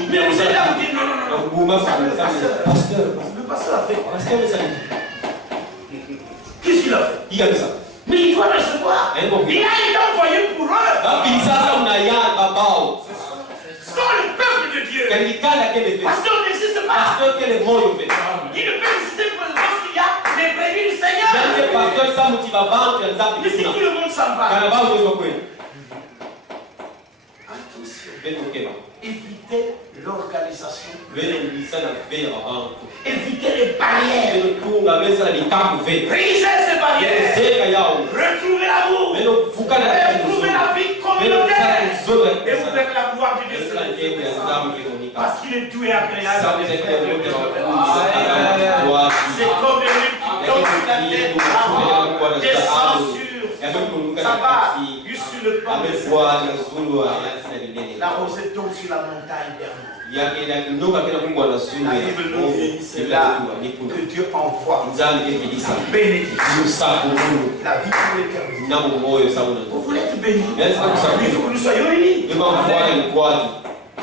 Mais vous êtes là, vous dites non. Le pasteur a fait. Qu'est-ce qu'il a fait? Mais il doit recevoir. Il a été envoyé pour eux. Sans le peuple de Dieu. Pasteur n'existe pas. Il ne peut exister parce qu'il y a les prévenus du Seigneur. Mais si tout le monde s'en va. Attention. Évitez l'organisation. Évitez les barrières. Brisez ces barrières. Retrouvez l'amour. Retrouvez la vie communautaire. Et vous verrez la gloire de Dieu. Parce qu'il est doux et agréable. C'est comme les luttes qui tombent sur la tête. Descend sur sa barre. Sur le pan de la rosée tombe sur la montagne dernière. La Bible nous dit, c'est là que Dieu envoie la bénédiction, la vie pour l'éternité. Vous voulez être béni? Il faut que nous soyons unis.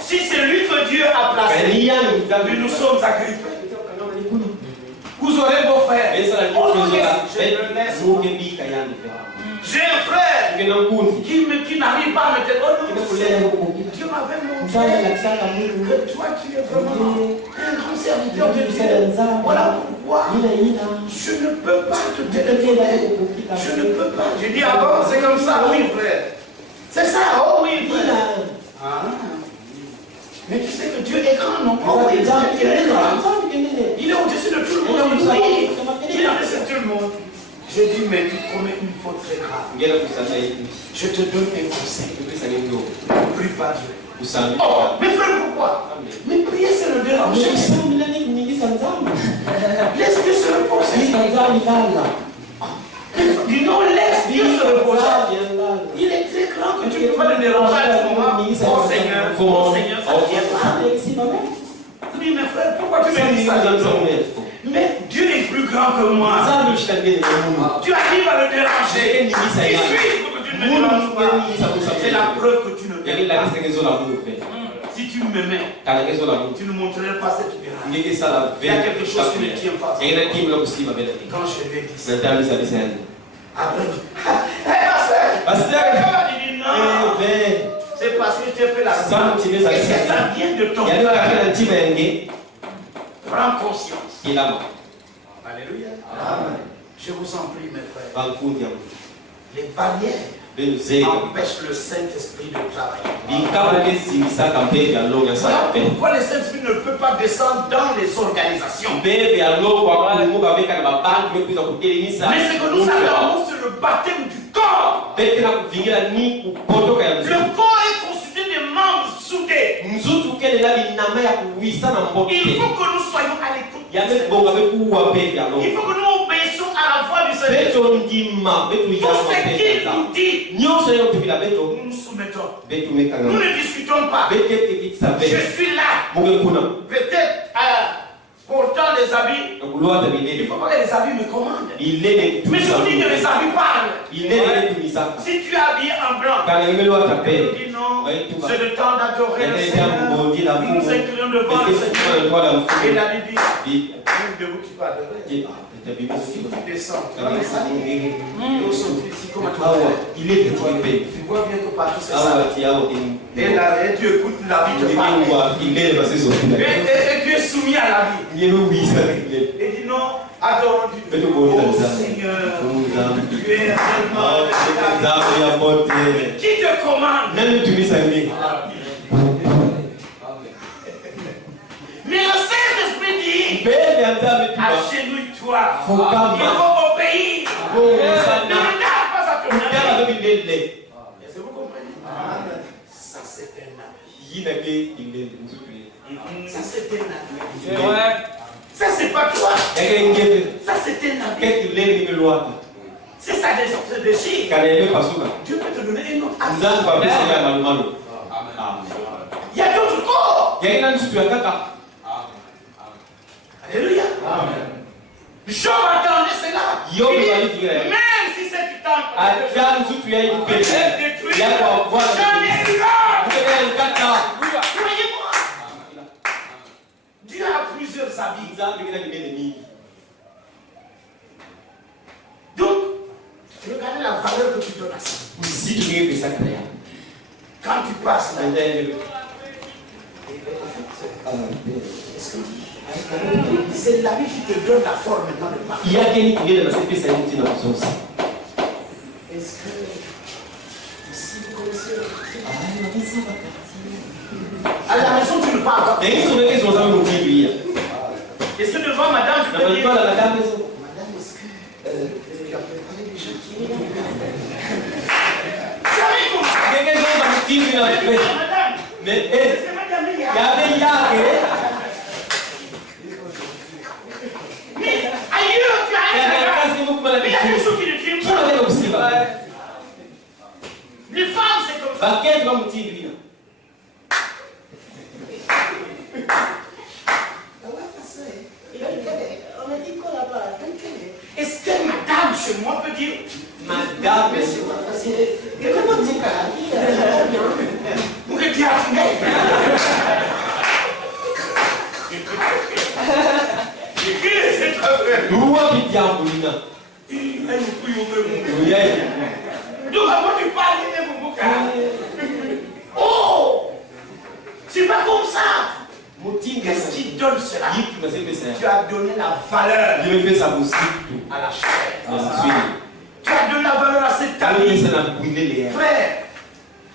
Si c'est lui que Dieu a placé, nous sommes agrippés. Vous aurez beau faire. J'ai un frère qui n'arrive pas à me dire, oh non, Dieu m'avait montré que toi tu es vraiment un grand serviteur de Dieu. Voilà pourquoi je ne peux pas te téléphoner. Je ne peux pas. J'ai dit, ah bon, c'est comme ça, oui frère. C'est ça, oh oui frère. Ah. Mais tu sais que Dieu est grand, non? Oh oui, il est grand. Il est au-dessus de tout le monde. Oui, il est au-dessus de tout le monde. Je dis, mais tu commets une faute très grave. Je te donne un conseil. Ne prie pas Dieu. Oh, mais frère, pourquoi? Mais prier, c'est le déranger. Laisse Dieu se reposer. Dis non, laisse Dieu se reposer. Il est très grand que tu ne peux pas le déranger à ce moment. Oh Seigneur, ça ne vient pas. Oui, mais frère, pourquoi tu me dis ça? Mais Dieu est plus grand que moi. Tu arrives à le déranger. Il suit pour que tu ne me déranges pas. C'est la preuve que tu ne m'aimes pas. Si tu m'aimais, tu ne montrerais pas cette miracle. Il y a quelque chose qui ne tient pas. Quand je lui ai dit ça, après, pasteur, il dit non. C'est parce que tu as fait la grâce. Et que ça vient de ton cœur. Prends conscience. Alléluia. Amen. Je vous en prie, mes frères. Les barrières empêchent le Saint-Esprit de travailler. Voilà pourquoi le Saint-Esprit ne peut pas descendre dans les organisations. Mais ce que nous avons, c'est le baptême du corps. Le corps est constitué de membres soudés. Il faut que nous soyons à l'écoute. Il faut que nous obéissions à la voix du Seigneur. Tout ce qu'il nous dit, nous nous soumettons. Nous ne discutons pas. Je suis là. Peut-être portant des habits. Il ne faut pas que les habits me commandent. Mais je vous dis que les habits parlent. Si tu es habillé en blanc, tu dis non, c'est le temps d'adorer le Seigneur. Nous nous inclinons devant le Seigneur. Et la Bible dit, de vous qui pas adorer. Si tu descends, tu vas les saluer. Nous sommes ici, comment tu vas faire? Tu vois bien que partout c'est ça. Et là, tu écoutes la vie te parler. Et tu es soumis à la vie. Et dis non, adore Dieu. Oh Seigneur, tu es tellement. Qui te commande? Mais le Saint-Esprit dit, agenouille-toi. Il faut obéir. Ne regarde pas à ton ami. Est-ce que vous comprenez? Ça c'est un ami. Ça c'est un ami. Ça c'est pas toi. Ça c'est un ami. C'est ça des déchets. Dieu peut te donner un autre ami. Il y a d'autres corps. Alléluia. Amen. Job attendait cela. Même si c'est du temps, peut-être détruire. J'en ai eu l'ordre. Croyez-moi. Dieu a plusieurs habits. Donc, regardez la valeur que tu donnes à ça. Quand tu passes là, c'est la vie qui te donne la forme maintenant de parler. Est-ce que si vous connaissez à la maison tu ne parles pas? Est-ce que devant madame tu peux dire madame, est-ce que tu as préparé des gens qui madame, mais est-ce que madame il y a ailleurs tu as mais il y a des choses qui ne tiennent pas. Les femmes c'est comme ça. Est-ce que madame chez moi peut dire madame, mais c'est pas facile. Et comment tu pour que tu as donc avant tu parles de mon oh, c'est pas comme ça. Qu'est-ce qui donne cela? Tu as donné la valeur à la chair. Tu as donné la valeur à cette ami. Frère,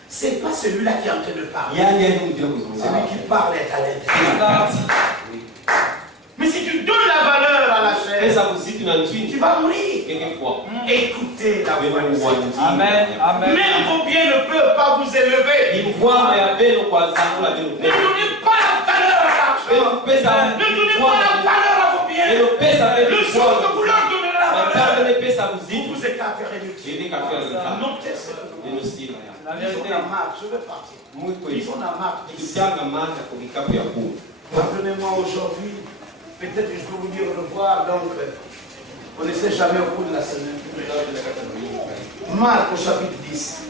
c'est pas celui-là qui est en train de parler. Celui qui parle est à l'intérieur. Mais si tu donnes la valeur à la chair, tu vas mourir. Écoutez la voix de Dieu. Amen. Même vos biens ne peuvent pas vous élever. Ne donnez pas la valeur à l'argent. Ne donnez pas la valeur à vos biens. Le jour que vous leur donnez la valeur, vous vous écarterez de Dieu. Non, peut-être la vérité, la marque, je vais partir. Ils ont la marque. Pardonnez-moi aujourd'hui. Peut-être que je peux vous dire au revoir, donc on ne sait jamais au cours de la semaine. Marc au chapitre 10.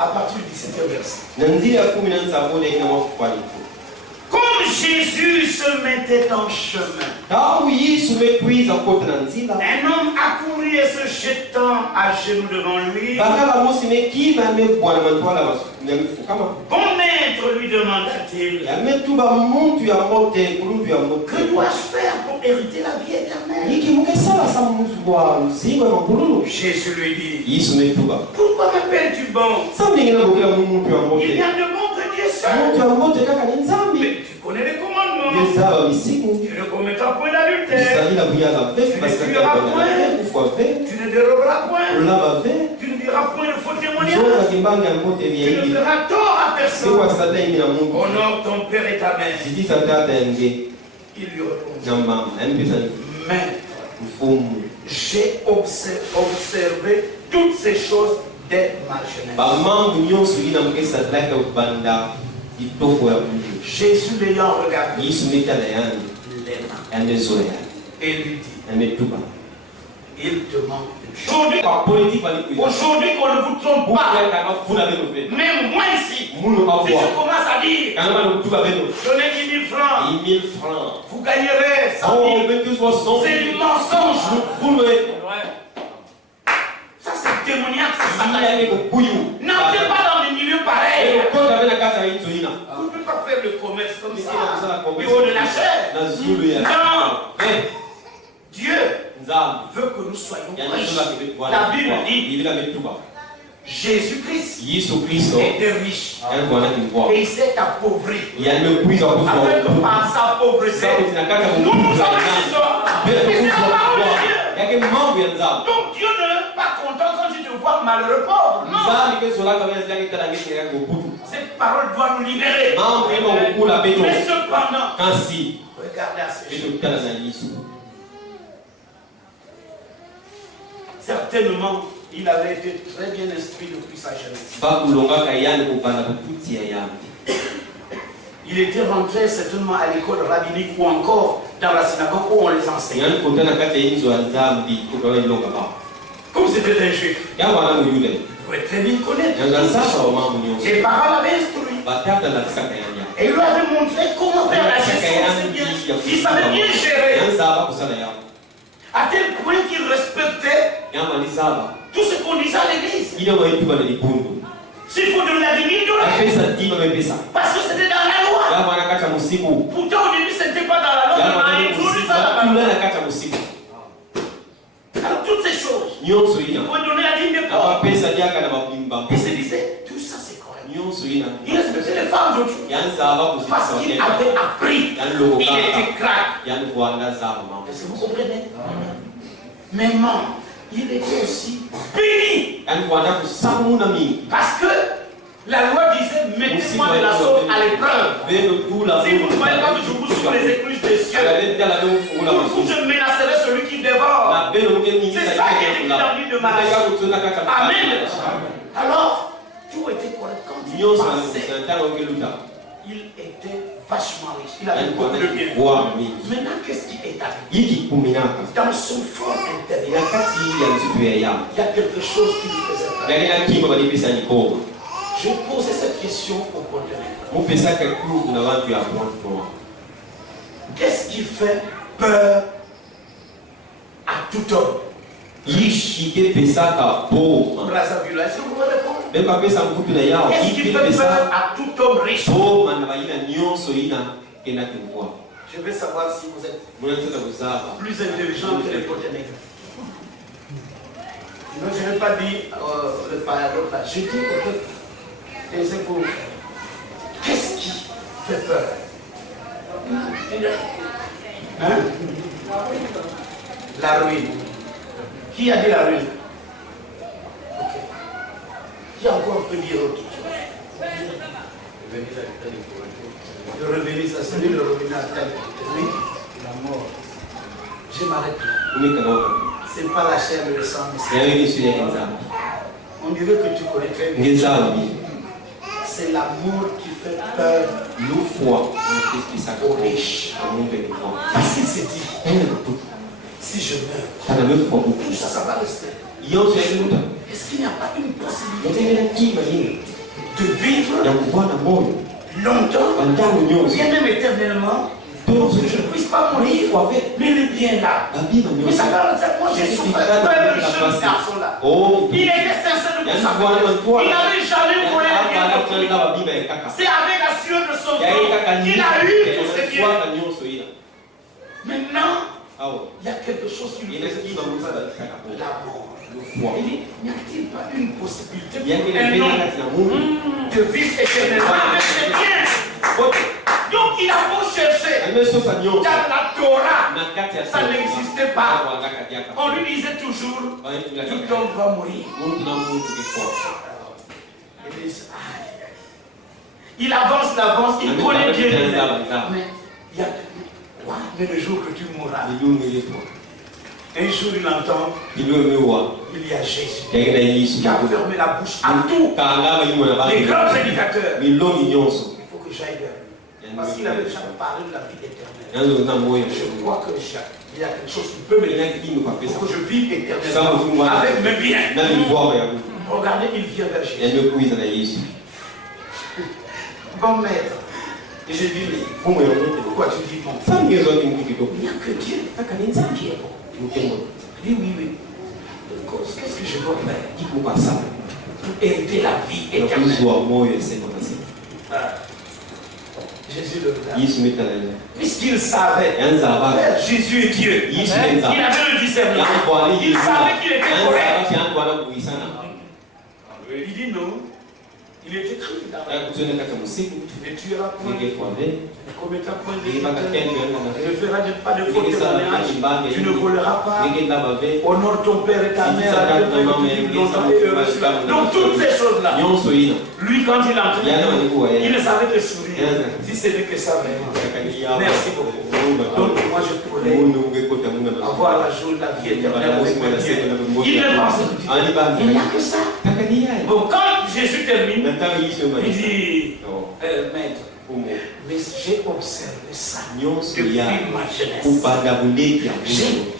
à partir du 17e verset. Comme Jésus se mettait en chemin, un homme accouru et se jetant à genoux devant lui, bon maître, lui demanda-t-il, que dois-je faire pour hériter la vie éternelle? Jésus lui dit, pourquoi m'appelles-tu bon? Il y a de bon que Dieu seul. Mais tu connais les commandements. Tu ne commettras point d'adultère. Tu ne tueras point. Tu ne déroberas point. Tu ne diras point de faux témoignages. Tu ne feras tort à personne. Honore ton père et ta mère. Il lui répondit, mais j'ai observé toutes ces choses dès ma jeunesse. Jésus l'ayant regardé, les mains, et lui dit, il te manque une chose. Aujourd'hui qu'on ne vous trompe pas, même moi ici, si je commence à dire, donnez 10 000 francs, vous gagnerez 100 000. C'est du mensonge. Ça c'est démoniaque, c'est satanique. N'entrez pas dans des milieux pareils. Vous ne pouvez pas faire le commerce comme ça. Bureau de la chair. Non. Dieu veut que nous soyons riches. La Bible dit, Jésus-Christ était riche. Et il s'est appauvri. Afin que par sa pauvreté, nous enrichissons. C'est la parole de Dieu. Donc Dieu n'est pas content quand tu te vois malheureux pauvre. Non. Cette parole doit nous libérer. Mais cependant, regardez à ces choses. Certainement, il avait été très bien instruit depuis sa jeunesse. Il était rentré certainement à l'école rabbinique ou encore dans la synagogue où on les enseignait. Comme c'était un juif, il pouvait très bien connaître. Ses parents l'avaient instruit. Et il lui avait montré comment faire la gestion de ses biens. Il savait bien gérer. À tel point qu'il respectait tout ce qu'on disait à l'église. S'il faut donner la dîme, parce que c'était dans la loi. Pourtant au début c'était pas dans la loi, mais on a introduit ça dans la loi. Alors toutes ces choses, il faut donner la dîme de pauvres. Il se disait, tout ça c'est correct. Il respectait les femmes d'autres. Parce qu'il avait appris. Il était crack. Est-ce que vous comprenez? Mais non, il était aussi béni. Parce que la loi disait, mettez-moi de la sauce à l'épreuve. Si vous ne voyez pas que je vous sur les écluses des cieux, vous je menacerai celui qui dévore. C'est ça qui est écrit dans le livre de Malachie. Amen. Alors, tout était correct quand il pensait. Il était vachement riche. Il avait beaucoup de biens. Maintenant, qu'est-ce qui est arrivé? Dans son fort intérieur, il y a quelque chose qui lui faisait peur. Je posais cette question au conteneur. Qu'est-ce qui fait peur à tout homme? Riche. Est-ce que vous pouvez répondre? Qu'est-ce qui fait peur à tout homme riche? Je veux savoir si vous êtes plus intelligent que les conteneurs. Non, je n'ai pas dit le paradoxe là. Je dis peut-être, qu'est-ce qui fait peur? Hein? La ruine. Qui a dit la ruine? Okay. Qui a encore peut dire autre chose? Le revenir, ça c'est le revenir à terre. Oui, la mort. Je m'arrête là. Ce n'est pas la chair et le sang, mais c'est on dirait que tu connais très bien. C'est l'amour qui fait peur aux riches. Parce qu'il s'est dit, si je meurs, tout ça, ça va rester. Est-ce qu'il n'y a pas une possibilité de vivre longtemps, bien même éternellement, pour que je ne puisse pas mourir, mais il est bien là. Mais ça parle de moi, j'ai souffert de ce garçon-là. Il était sincère de sa vie. Il n'avait jamais volé rien. C'est avec la sueur de son front qu'il a eu tous ses biens. Maintenant, il y a quelque chose qui lui fait la mort. Il n'y a-t-il pas une possibilité pour un homme de vivre éternellement avec ses biens? Donc il a beau chercher dans la Torah, ça n'existait pas. On lui disait toujours, tout homme va mourir. Il avance, il connaît bien. Mais le jour que tu mourras, un jour il entend, il y a Jésus qui a fermé la bouche à tous les grands prédicateurs. Il faut que j'aille vers lui. Parce qu'il avait déjà parlé de la vie éternelle. Je crois qu'il y a quelque chose qui peut m'aider pour que je vive éternellement avec mes biens. Regardez, il vient vers Jésus. Bon maître. Et je dis, pourquoi tu dis non? Il n'y a que Dieu qui est bon. Oui. Qu'est-ce que je dois faire pour aider la vie éternelle? Jésus le regarde. Puisqu'il savait, Jésus est Dieu. Il avait le discernement. Il savait qu'il était correct. Il dit non. Il est écrit dans la Bible. Tu ne tueras point, tu ne commettras point d'adultère, tu ne feras pas de faute de témoignage, tu ne voleras pas, honore ton père et ta mère, donc toutes ces choses-là. Lui, quand il entend, il ne savait que sourire. Si ce n'est que ça vraiment. Merci beaucoup. Donc moi je pourrais avoir la joie de la vie éternelle avec mon Dieu. Il ne pense que il n'y a que ça. Bon, quand Jésus termine, il dit, maître, mais j'ai observé ça depuis ma jeunesse.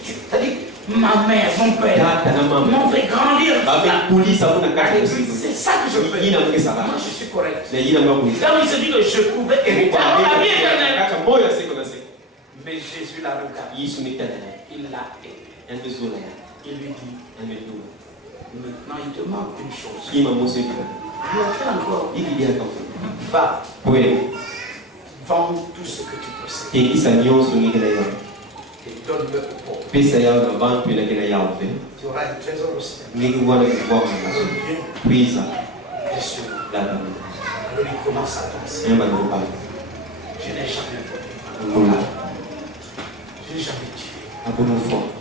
C'est-à-dire, ma mère, mon père, m'ont fait grandir. C'est ça que je fais. Moi, je suis correct. Donc, il se dit que je pouvais hériter la vie éternelle. Mais Jésus l'a regardé. Il l'a aidé. Il lui dit, maintenant, il te manque une chose. Il a fait encore. Va. Vends tout ce que tu possèdes. Et donne-le aux pauvres. Tu auras un trésor au ciel. Bien sûr. Alors il commence à danser. Je n'ai jamais volé. Je n'ai jamais tué.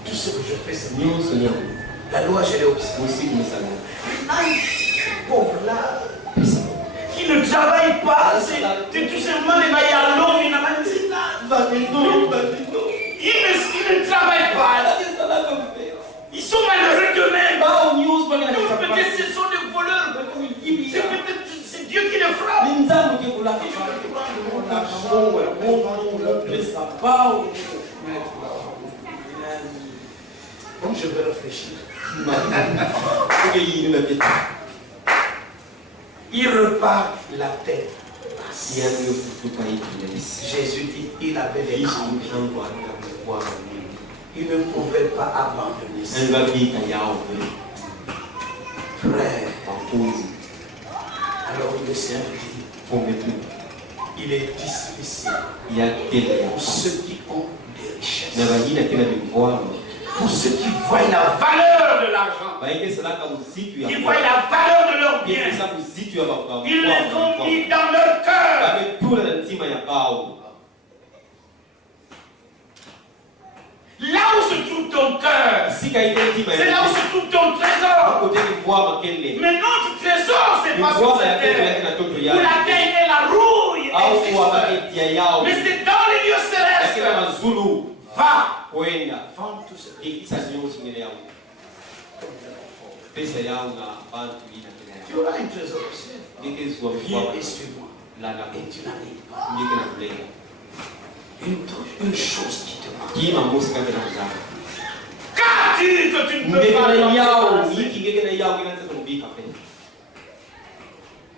Tout ce que je fais, c'est mieux. La loi, je l'ai observée. Pauvre là, qui ne travaille pas, c'est tout simplement les maillards, il n'a pas dit il ne travaille pas. Ils sont malheureux d'eux-mêmes. Peut-être ce sont des voleurs. C'est Dieu qui les frappe. Donc je vais réfléchir. Il repart la tête basse. Jésus dit, il avait les grands. Il ne pouvait pas abandonner ça. Frère. Alors le Seigneur dit, il est difficile pour ceux qui ont des richesses. Pour ceux qui voient la valeur de l'argent, ils voient la valeur de leurs biens, ils les ont mis dans leur cœur. Là où se trouve ton cœur, c'est là où se trouve ton trésor. Mais notre trésor, c'est pas sur cette terre, où la terre et la rouille existent. Mais c'est dans les lieux célestes. Va, vends tout ce que tu auras un trésor au ciel. Viens et suis-moi. Et tu n'arrives pas. Une chose qui te manque. crois-tu que tu ne peux pas l'embrasser?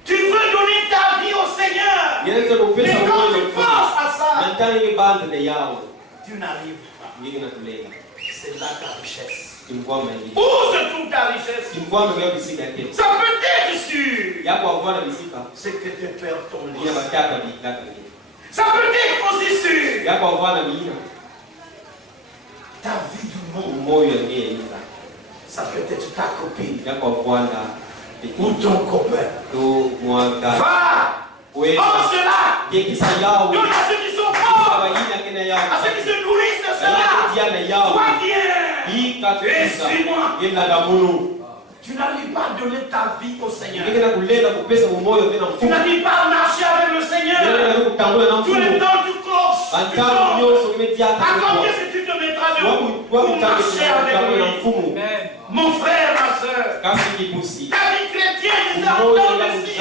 Tu veux donner ta vie au Seigneur. Mais quand tu penses à ça, tu n'arrives pas. C'est là ta richesse. Où se trouve ta richesse? Ça peut être sûr. C'est que tes pères t'ont laissé. Ça peut être aussi sûr. Ta vie du monde. Ça peut être ta copine. Ou ton copain. Va! Pense cela! Donne à ceux qui sont forts! À ceux qui se nourrissent de cela! Toi viens! Et suis-moi! Tu n'arrives pas à donner ta vie au Seigneur. Tu n'arrives pas à marcher avec le Seigneur. Tout le temps tu cloches. À combien est-ce que tu te mettras debout pour marcher avec lui? Mon frère, ma soeur. Ta vie chrétienne est en temps de ci.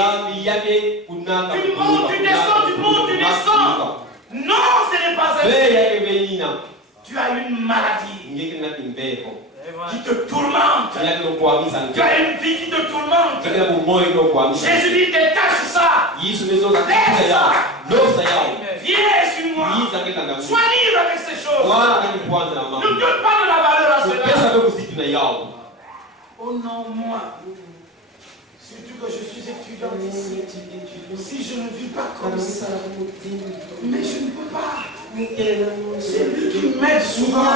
Tu montes, tu descends, tu montes, tu descends. Non, ce n'est pas ainsi. Tu as une maladie qui te tourmente. Tu as une vie qui te tourmente. Jésus dit, détache ça. Laisse ça. Viens sur moi. Sois libre avec ces choses. Ne donne pas de la valeur à cela. Oh non, moi. Surtout que je suis étudiante ici. Si je ne vis pas comme ça, mais je ne peux pas. C'est lui qui m'aide souvent.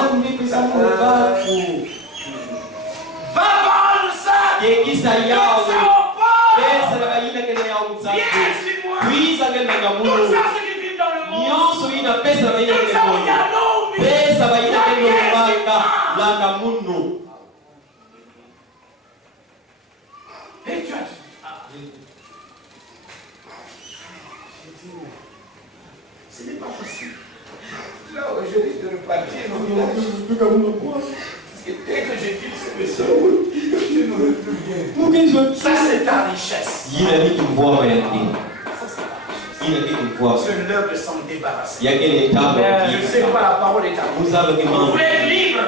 Va vendre ça. Donne ça au pauvre. Viens sur moi. Donne ça à ceux qui vivent dans le monde. Donne ça au Yanou. Et tu as dit. Ce n'est pas facile. Là où je risque de repartir dans le village. Parce que dès que je quitte ce vaisseau, je ne retrouve rien. Ça, c'est ta richesse. Ça, c'est ta richesse. C'est l'heure de s'en débarrasser. Je sais pas, la parole est à vous. Vous voulez être libre.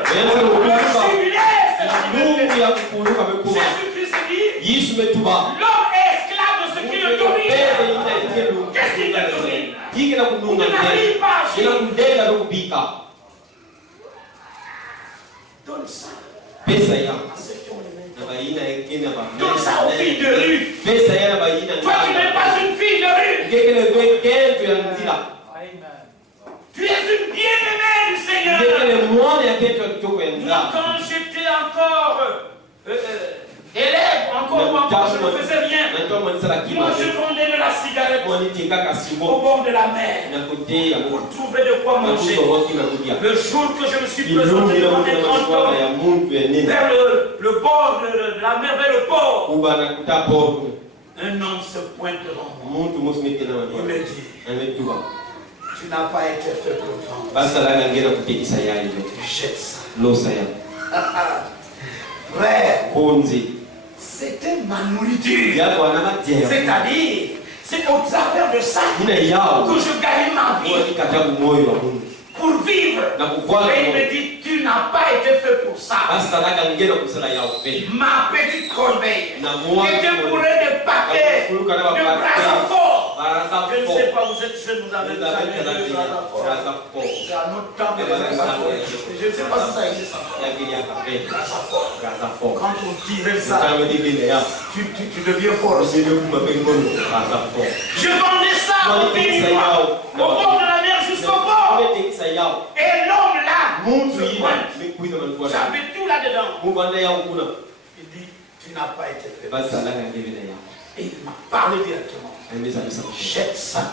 Jésus-Christ dit, l'homme est esclave de ce qui le domine. Qu'est-ce qui te domine? Vous n'arrivez pas à agir. Donne ça à ceux qui ont les mains. Donne ça aux filles de rue. Toi qui n'es pas une fille de rue. Tu es une bien-aimée du Seigneur. Moi, quand j'étais encore élève, encore ou encore, je ne faisais rien. Moi, je vendais de la cigarette au bord de la mer pour trouver de quoi manger. Le jour que je me suis présenté devant des grands hommes vers le bord de la mer, vers le port, un homme se pointe devant moi. Il me dit, tu n'as pas été fait pour vendre. Jette ça. Frère, c'était ma nourriture. C'est-à-dire, c'est au travers de ça que je gagne ma vie pour vivre. Et il me dit, tu n'as pas été fait pour ça. Ma petite corbeille était bourrée de paquets de Brazzavort. Je ne sais pas, vous êtes jeunes, vous avez déjà vu Brazzavort. C'est un autre temps de Brazzavort. Je ne sais pas si ça existe encore. Brazzavort. Quand on tirait ça, tu deviens fort. Je vendais ça au béninois, au bord de la mer jusqu'au bord. Et l'homme là, j'avais tout là-dedans. Il dit, tu n'as pas été fait. Et il m'a parlé directement. Jette ça.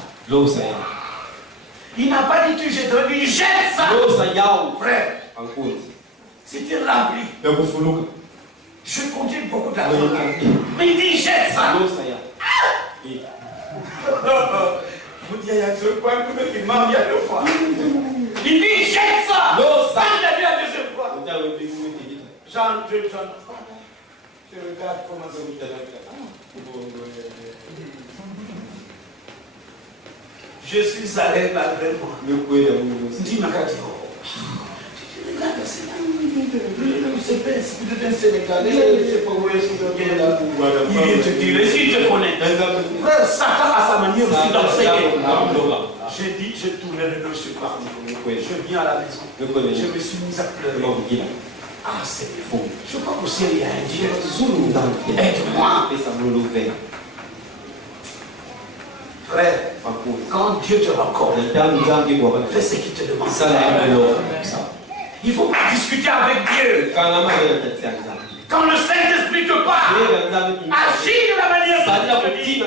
Il n'a pas dit tu jettes, il dit jette ça. Frère, si tu es rempli, je contiens beaucoup d'argent. Mais il dit jette ça. Vous dites, il y a ce point qui m'a mis à deux fois. Il dit jette ça. Il a dit la deuxième fois. Je regarde comment ça vous dit. Je suis allé malgré moi. Dis ma carte. Tu regardes C'est un Sénégalais, je sais pas où est-ce qu'il vient là. Il vient te dire, si tu connais. Frère, Satan a sa manière aussi d'enseigner. Je tournais le dos sur parti. Je viens à la maison. Je me suis mis à pleurer. Ah, c'est faux. Je crois qu'au ciel, il y a un Dieu. Aide-moi. Frère, quand Dieu te raccorde, fais ce qu'il te demande. Il faut pas discuter avec Dieu. Quand le Saint-Esprit te parle, agis de la manière dont il te dit.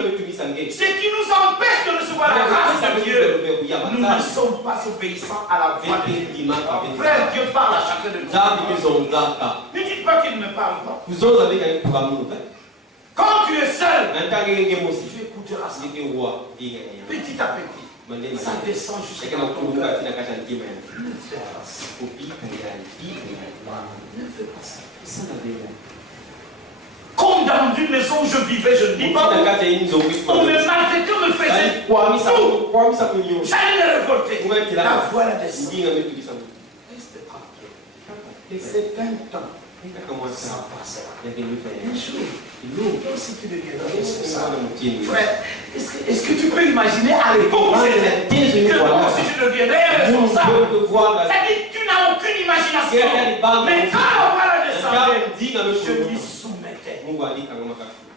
Ce qui nous empêche de recevoir la grâce de Dieu, nous ne sommes pas obéissants à la voix de Dieu. Frère, Dieu parle à chacun de nous. Ne dites pas qu'il ne parle pas. Quand tu es seul, tu écouteras ça. Petit à petit, ça descend jusqu'à ton cœur. Ne fais pas ça. Ne fais pas ça. Comme dans une maison où je vivais, je ne dis pas. On me maltraitait, on me faisait tout. J'allais me révolter. La voix la descend. Reste tranquille. C'est un temps. Ça passera. Un jour, si tu deviendras responsable. Frère, est-ce que tu peux imaginer à l'époque que si je deviendrais responsable, c'est-à-dire que tu n'as aucune imagination. Mais quand la voix la descendait, je m'y soumettais.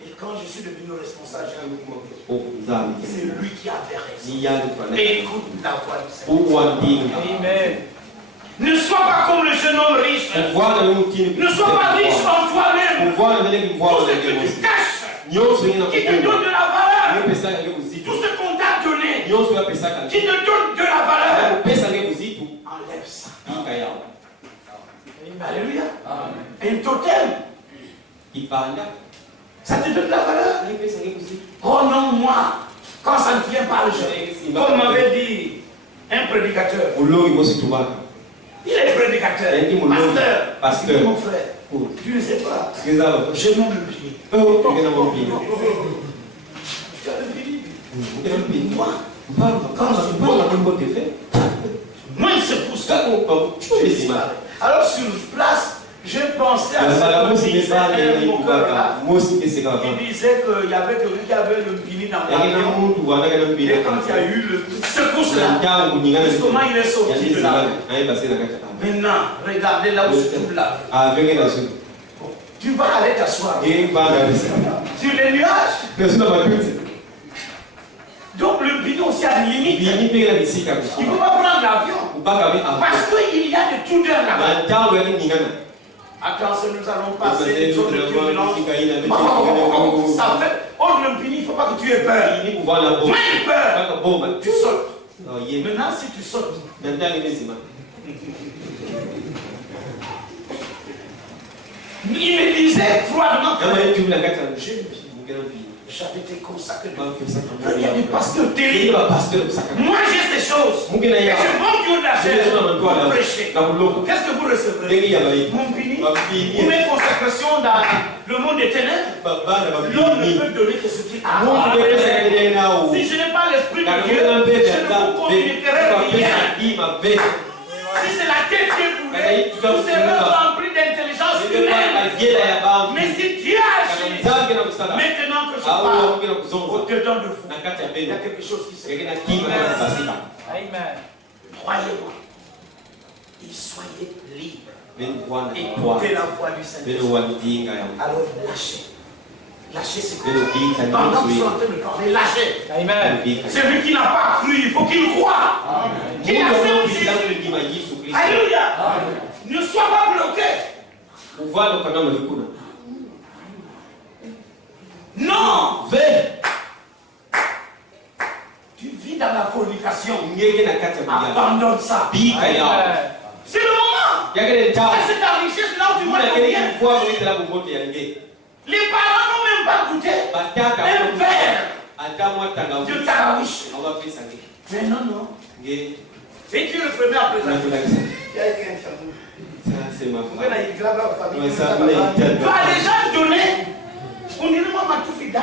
Et quand je suis devenu responsable, c'est lui qui avait raison. Écoute la voix du Seigneur. Amen. Ne sois pas comme le jeune homme riche. Ne sois pas riche en toi-même. Tout ce que tu caches, qui te donne de la valeur. Tout ce qu'on t'a donné, qui te donne de la valeur, enlève ça. Alléluia. Un totem, ça te donne de la valeur. Oh non, moi, quand ça ne vient pas le jeu, comme m'avait dit un prédicateur. Il est prédicateur, pasteur, mon frère. Tu ne sais pas. Je m'en le pied. Tu as le pied. Moi, quand je vois la bonne fait, moi, il se pousse. Alors, sur place, je pensais à ça. Il disait qu'il y avait quelqu'un qui avait le bini dans l'avion. Et quand il y a eu le secousse-là, comment il est sorti de là? Maintenant, regardez là où se trouve là. Tu vas aller t'asseoir sur les nuages. Donc le bini aussi a une limite. Il ne faut pas prendre l'avion. Parce qu'il y a de tout là-bas. Attention, nous allons passer des zones de turbulence. Ça fait, le bini, il ne faut pas que tu aies peur. Même peur, tu sautes. Maintenant, si tu sautes, il me disait froidement, j'avais été consacré. Il y a des pasteurs terribles. Moi j'ai ces choses. Et je monte du haut de la chaise pour prêcher. Qu'est-ce que vous recevrez? Mon béni. Pour mes consacrations dans le monde des ténèbres. L'homme ne peut donner que ce qu'il a. Si je n'ai pas l'esprit de Dieu, je ne vous communiquerai rien. Si c'est la tête qui est bourrée, vous serez rempli d'intelligence humaine. Mais si Dieu agit, maintenant que je parle, au-dedans de vous, il y a quelque chose qui se passe. Amen. Croyez-moi. Et soyez libres. Écoutez la voix du Seigneur. Alors lâchez. Lâchez ce que vous pendant que vous êtes en train de parler, lâchez. Amen. Celui qui n'a pas cru, il faut qu'il croie. Qu'il accepte Jésus. Alléluia. Ne sois pas bloqué. Non. Tu vis dans la fornication. Abandonne ça. C'est le moment. C'est ta richesse là où tu vois combien. Les parents n'ont même pas goûté un verre de tarawish. Mais non. Et tu le prenais à présent. Il y a quelqu'un qui c'est ma femme. Tu vas déjà donner. On dirait moi ma tout fidèle.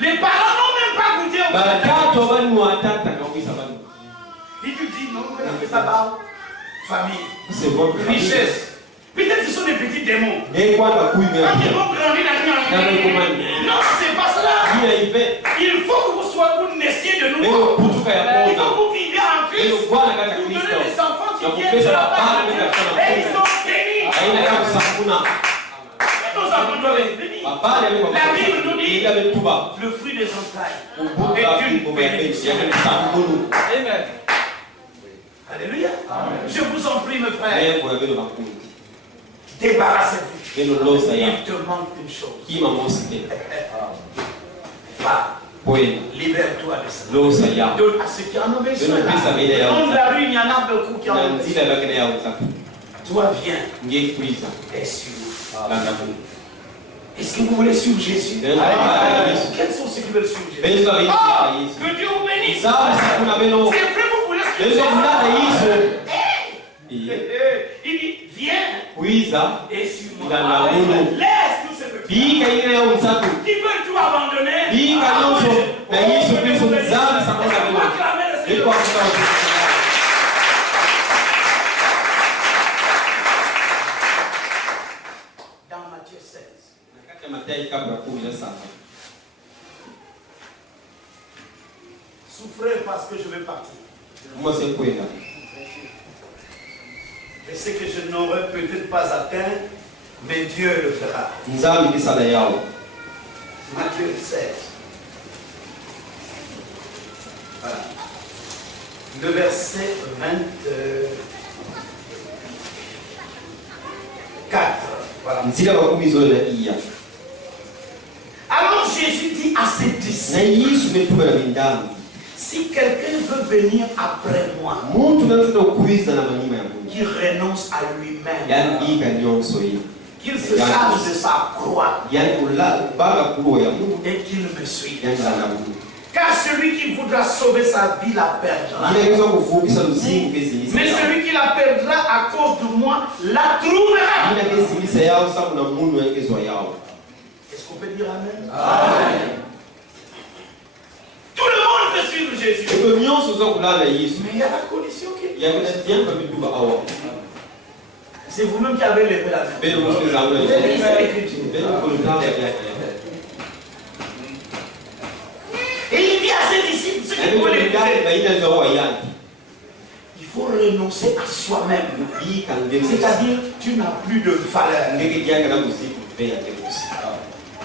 Les parents n'ont même pas goûté au verre. Et tu dis non, vous avez ça là. Famille. C'est votre richesse. Peut-être ce sont des petits démons. Et quoi la couille mais quand ils vont grandir la vie, non, c'est pas cela. Il faut que vous soyez, vous naissiez de nouveau. Il faut que vous viviez en Christ. Vous donnez des enfants qui viennent de la part de Dieu. Et ils sont bénis. Nos enfants doivent être bénis. La Bible nous dit le fruit des entrailles est une bénédiction. Amen. Alléluia. Je vous en prie, mes frères. Débarrassez-vous. Il te manque une chose. Va. Libère-toi de ça. Donne à ceux qui en ont besoin. Dans la rue, il y en a beaucoup qui en ont besoin. Toi, viens. Et suis-moi. Est-ce que vous voulez suivre Jésus? Quels sont ceux qui veulent suivre Jésus? Que Dieu vous bénisse. C'est vrai, vous voulez suivre Jésus. Il dit, viens et suis-moi. Laisse tout ce que tu as. Qui veut tout abandonner? Dans Matthieu 16. Souffrez parce que je vais partir. Et ce que je n'aurais peut-être pas atteint, mais Dieu le fera. Matthieu 16. Voilà. Le verset 24. Voilà. Alors Jésus dit à ses disciples, si quelqu'un veut venir après moi, qu'il renonce à lui-même, qu'il se charge de sa croix et qu'il me suive. Car celui qui voudra sauver sa vie la perdra. Mais celui qui la perdra à cause de moi la trouvera. Est-ce qu'on peut dire amen? Amen. Tout le monde veut suivre Jésus. Mais il y a la condition qui est. C'est vous-même qui avez levé la main. Et il dit à ses disciples, ce qu'il faut les dire. Il faut renoncer à soi-même. C'est-à-dire, tu n'as plus de valeur.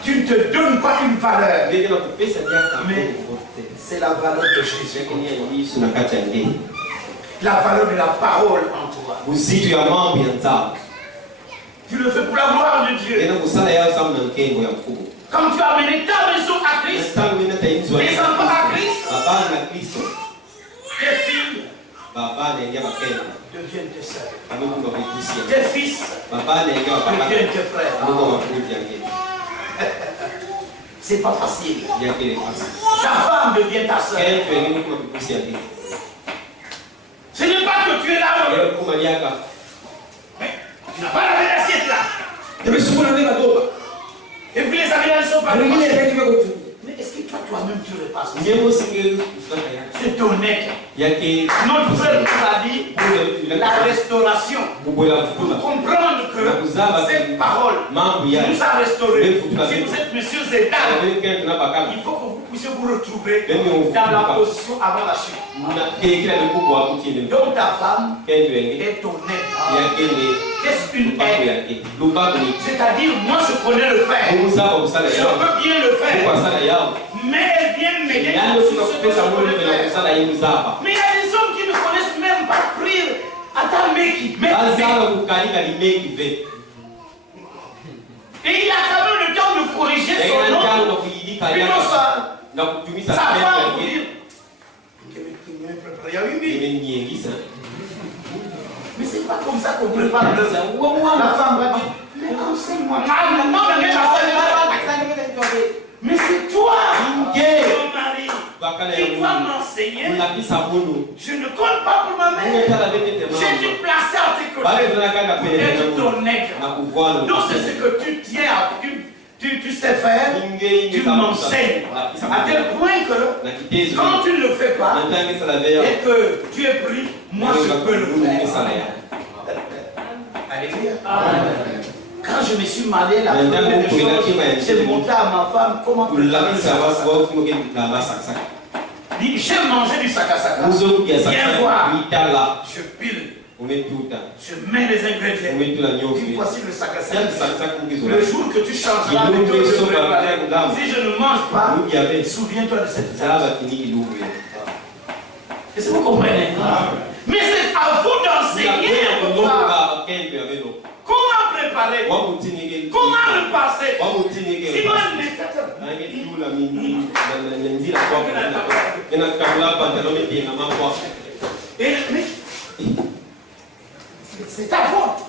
Tu ne te donnes pas une valeur. Mais c'est la valeur de Jésus. La valeur de la parole en toi. Tu le fais pour la gloire de Dieu. Quand tu as amené ta maison à Christ, les enfants à Christ, tes filles deviennent tes sœurs. Tes fils deviennent tes frères. C'est pas facile. Ta femme devient ta sœur. Ce n'est pas que tu es là. Mais tu n'as pas lavé l'assiette là. Et puis les amis ne sont pas là. Mais est-ce que toi-même tu repasses? C'est honnête. Notre frère nous a dit la restauration. Pour comprendre que cette parole nous a restaurés. Si vous êtes monsieur Zédan, il faut que vous puissiez vous retrouver dans la position avant la chute. Donc ta femme est honnête. Qu'est-ce qu'une aide? C'est-à-dire, moi je connais le faire. Je peux bien le faire. Mais elle vient m'aider sur ce que je peux faire. Mais il y a des hommes qui ne connaissent même pas prier. Attends, mec. Et il a quand même le temps de corriger son nom. Et non ça. Sa femme vous dire. Mais c'est pas comme ça qu'on prépare le sang. La femme va dire, mais enseigne-moi. Mais c'est toi, mon mari, qui dois m'enseigner. Je ne compte pas pour ma mère. J'ai dû placer à tes côtés. Être ton aigle. Donc c'est ce que tu sais faire. Tu m'enseignes. À tel point que quand tu ne le fais pas et que tu es pris, moi je peux le faire. Alléluia. Quand je me suis marié, la première chose, j'ai montré à ma femme comment préparer le sakasaka. J'ai mangé du sakasaka. Viens voir. Je pile. Je mets les ingrédients. Puis voici le sakasaka. Le jour que tu changeras le tour de préparer, si je ne mange pas, souviens-toi de cette table. Est-ce que vous comprenez? Mais c'est à vous d'enseigner comment préparer, comment le passer. Sinon, c'est ta faute.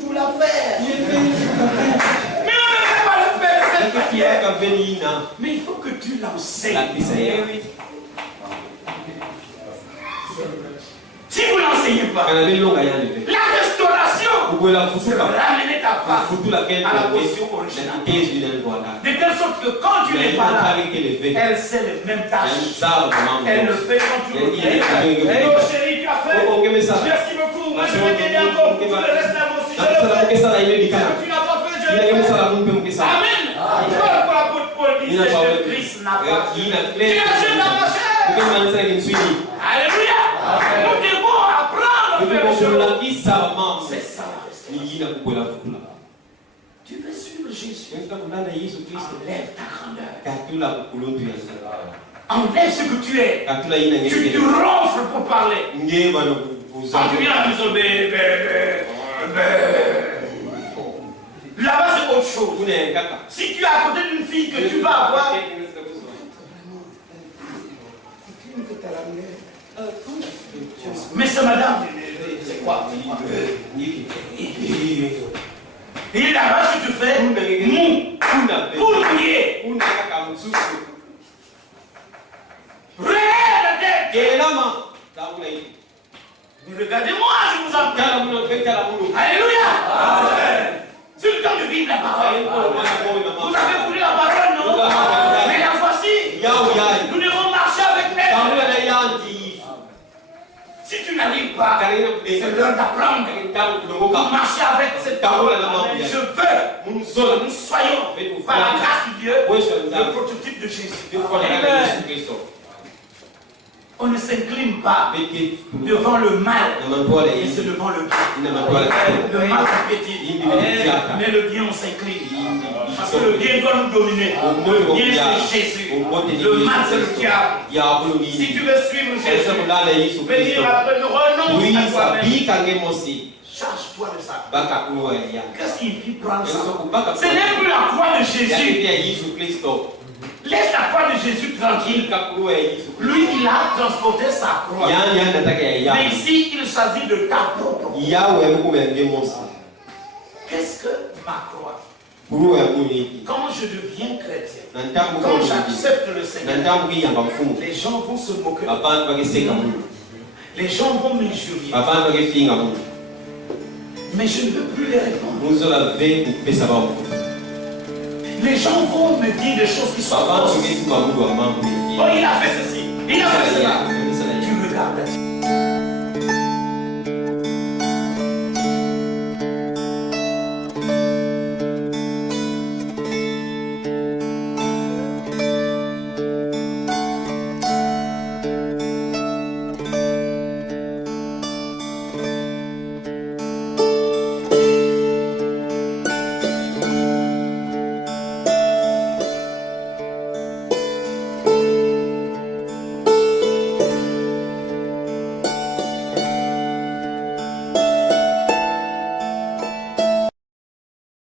Tout la faire. Mais on ne peut pas le faire de cette manière. Mais il faut que tu l'enseignes. Si vous n'enseignez pas, la restauration c'est ramener ta femme à la position originale. De telle sorte que quand tu n'es pas là, elle sait les mêmes tâches. Elle le fait quand tu reviens. Oh chérie, tu as fait. Merci beaucoup. Moi je vais t'aider encore pour le reste de la motion. Je le fais. Ce que tu n'as pas fait, je le fais. Amen. Pour l'apôtre Paul dit, c'est que Christ n'a pas. Tu achètes la machine. Alléluia. Nous devons apprendre à faire les choses. C'est ça la restauration. Tu veux suivre Jésus. Enlève ta grandeur. Enlève ce que tu es. Tu te ronfles pour parler. Quand tu viens à la maison, là-bas c'est autre chose. Si tu es à côté d'une fille que tu vas avoir, mais c'est madame, c'est quoi? Et là-bas, si tu fais mou, pour prier, relève la tête. Regardez-moi, je vous en prie. Alléluia. C'est le temps de vivre la parole. Vous avez voulu la parole, non? Mais la voici. Nous devons marcher avec elle. Si tu n'arrives pas, c'est l'heure d'apprendre. Pour marcher avec cette parole. Je veux que nous soyons, par la grâce de Dieu, le prototype de Jésus. On ne s'incline pas devant le mal, mais c'est devant le bien. Le mal compétit, mais le bien on s'incline. Parce que le bien doit nous dominer. Le bien c'est Jésus. Le mal c'est le diable. Si tu veux suivre Jésus, venir après le renonce à toi-même. Charge-toi de ça. Qu'est-ce qu'il dit prendre ça? Ce n'est plus la croix de Jésus. Laisse la croix de Jésus tranquille. Lui, il a transporté sa croix. Mais ici, il s'agit de ta propre croix. Qu'est-ce que ma croix? Quand je deviens chrétien, quand j'accepte le Seigneur, les gens vont se moquer. Les gens vont m'injurier. Mais je ne veux plus les répondre. Les gens vont me dire des choses qui sont fausses. Oh, il a fait ceci, il a fait cela. Tu regardes.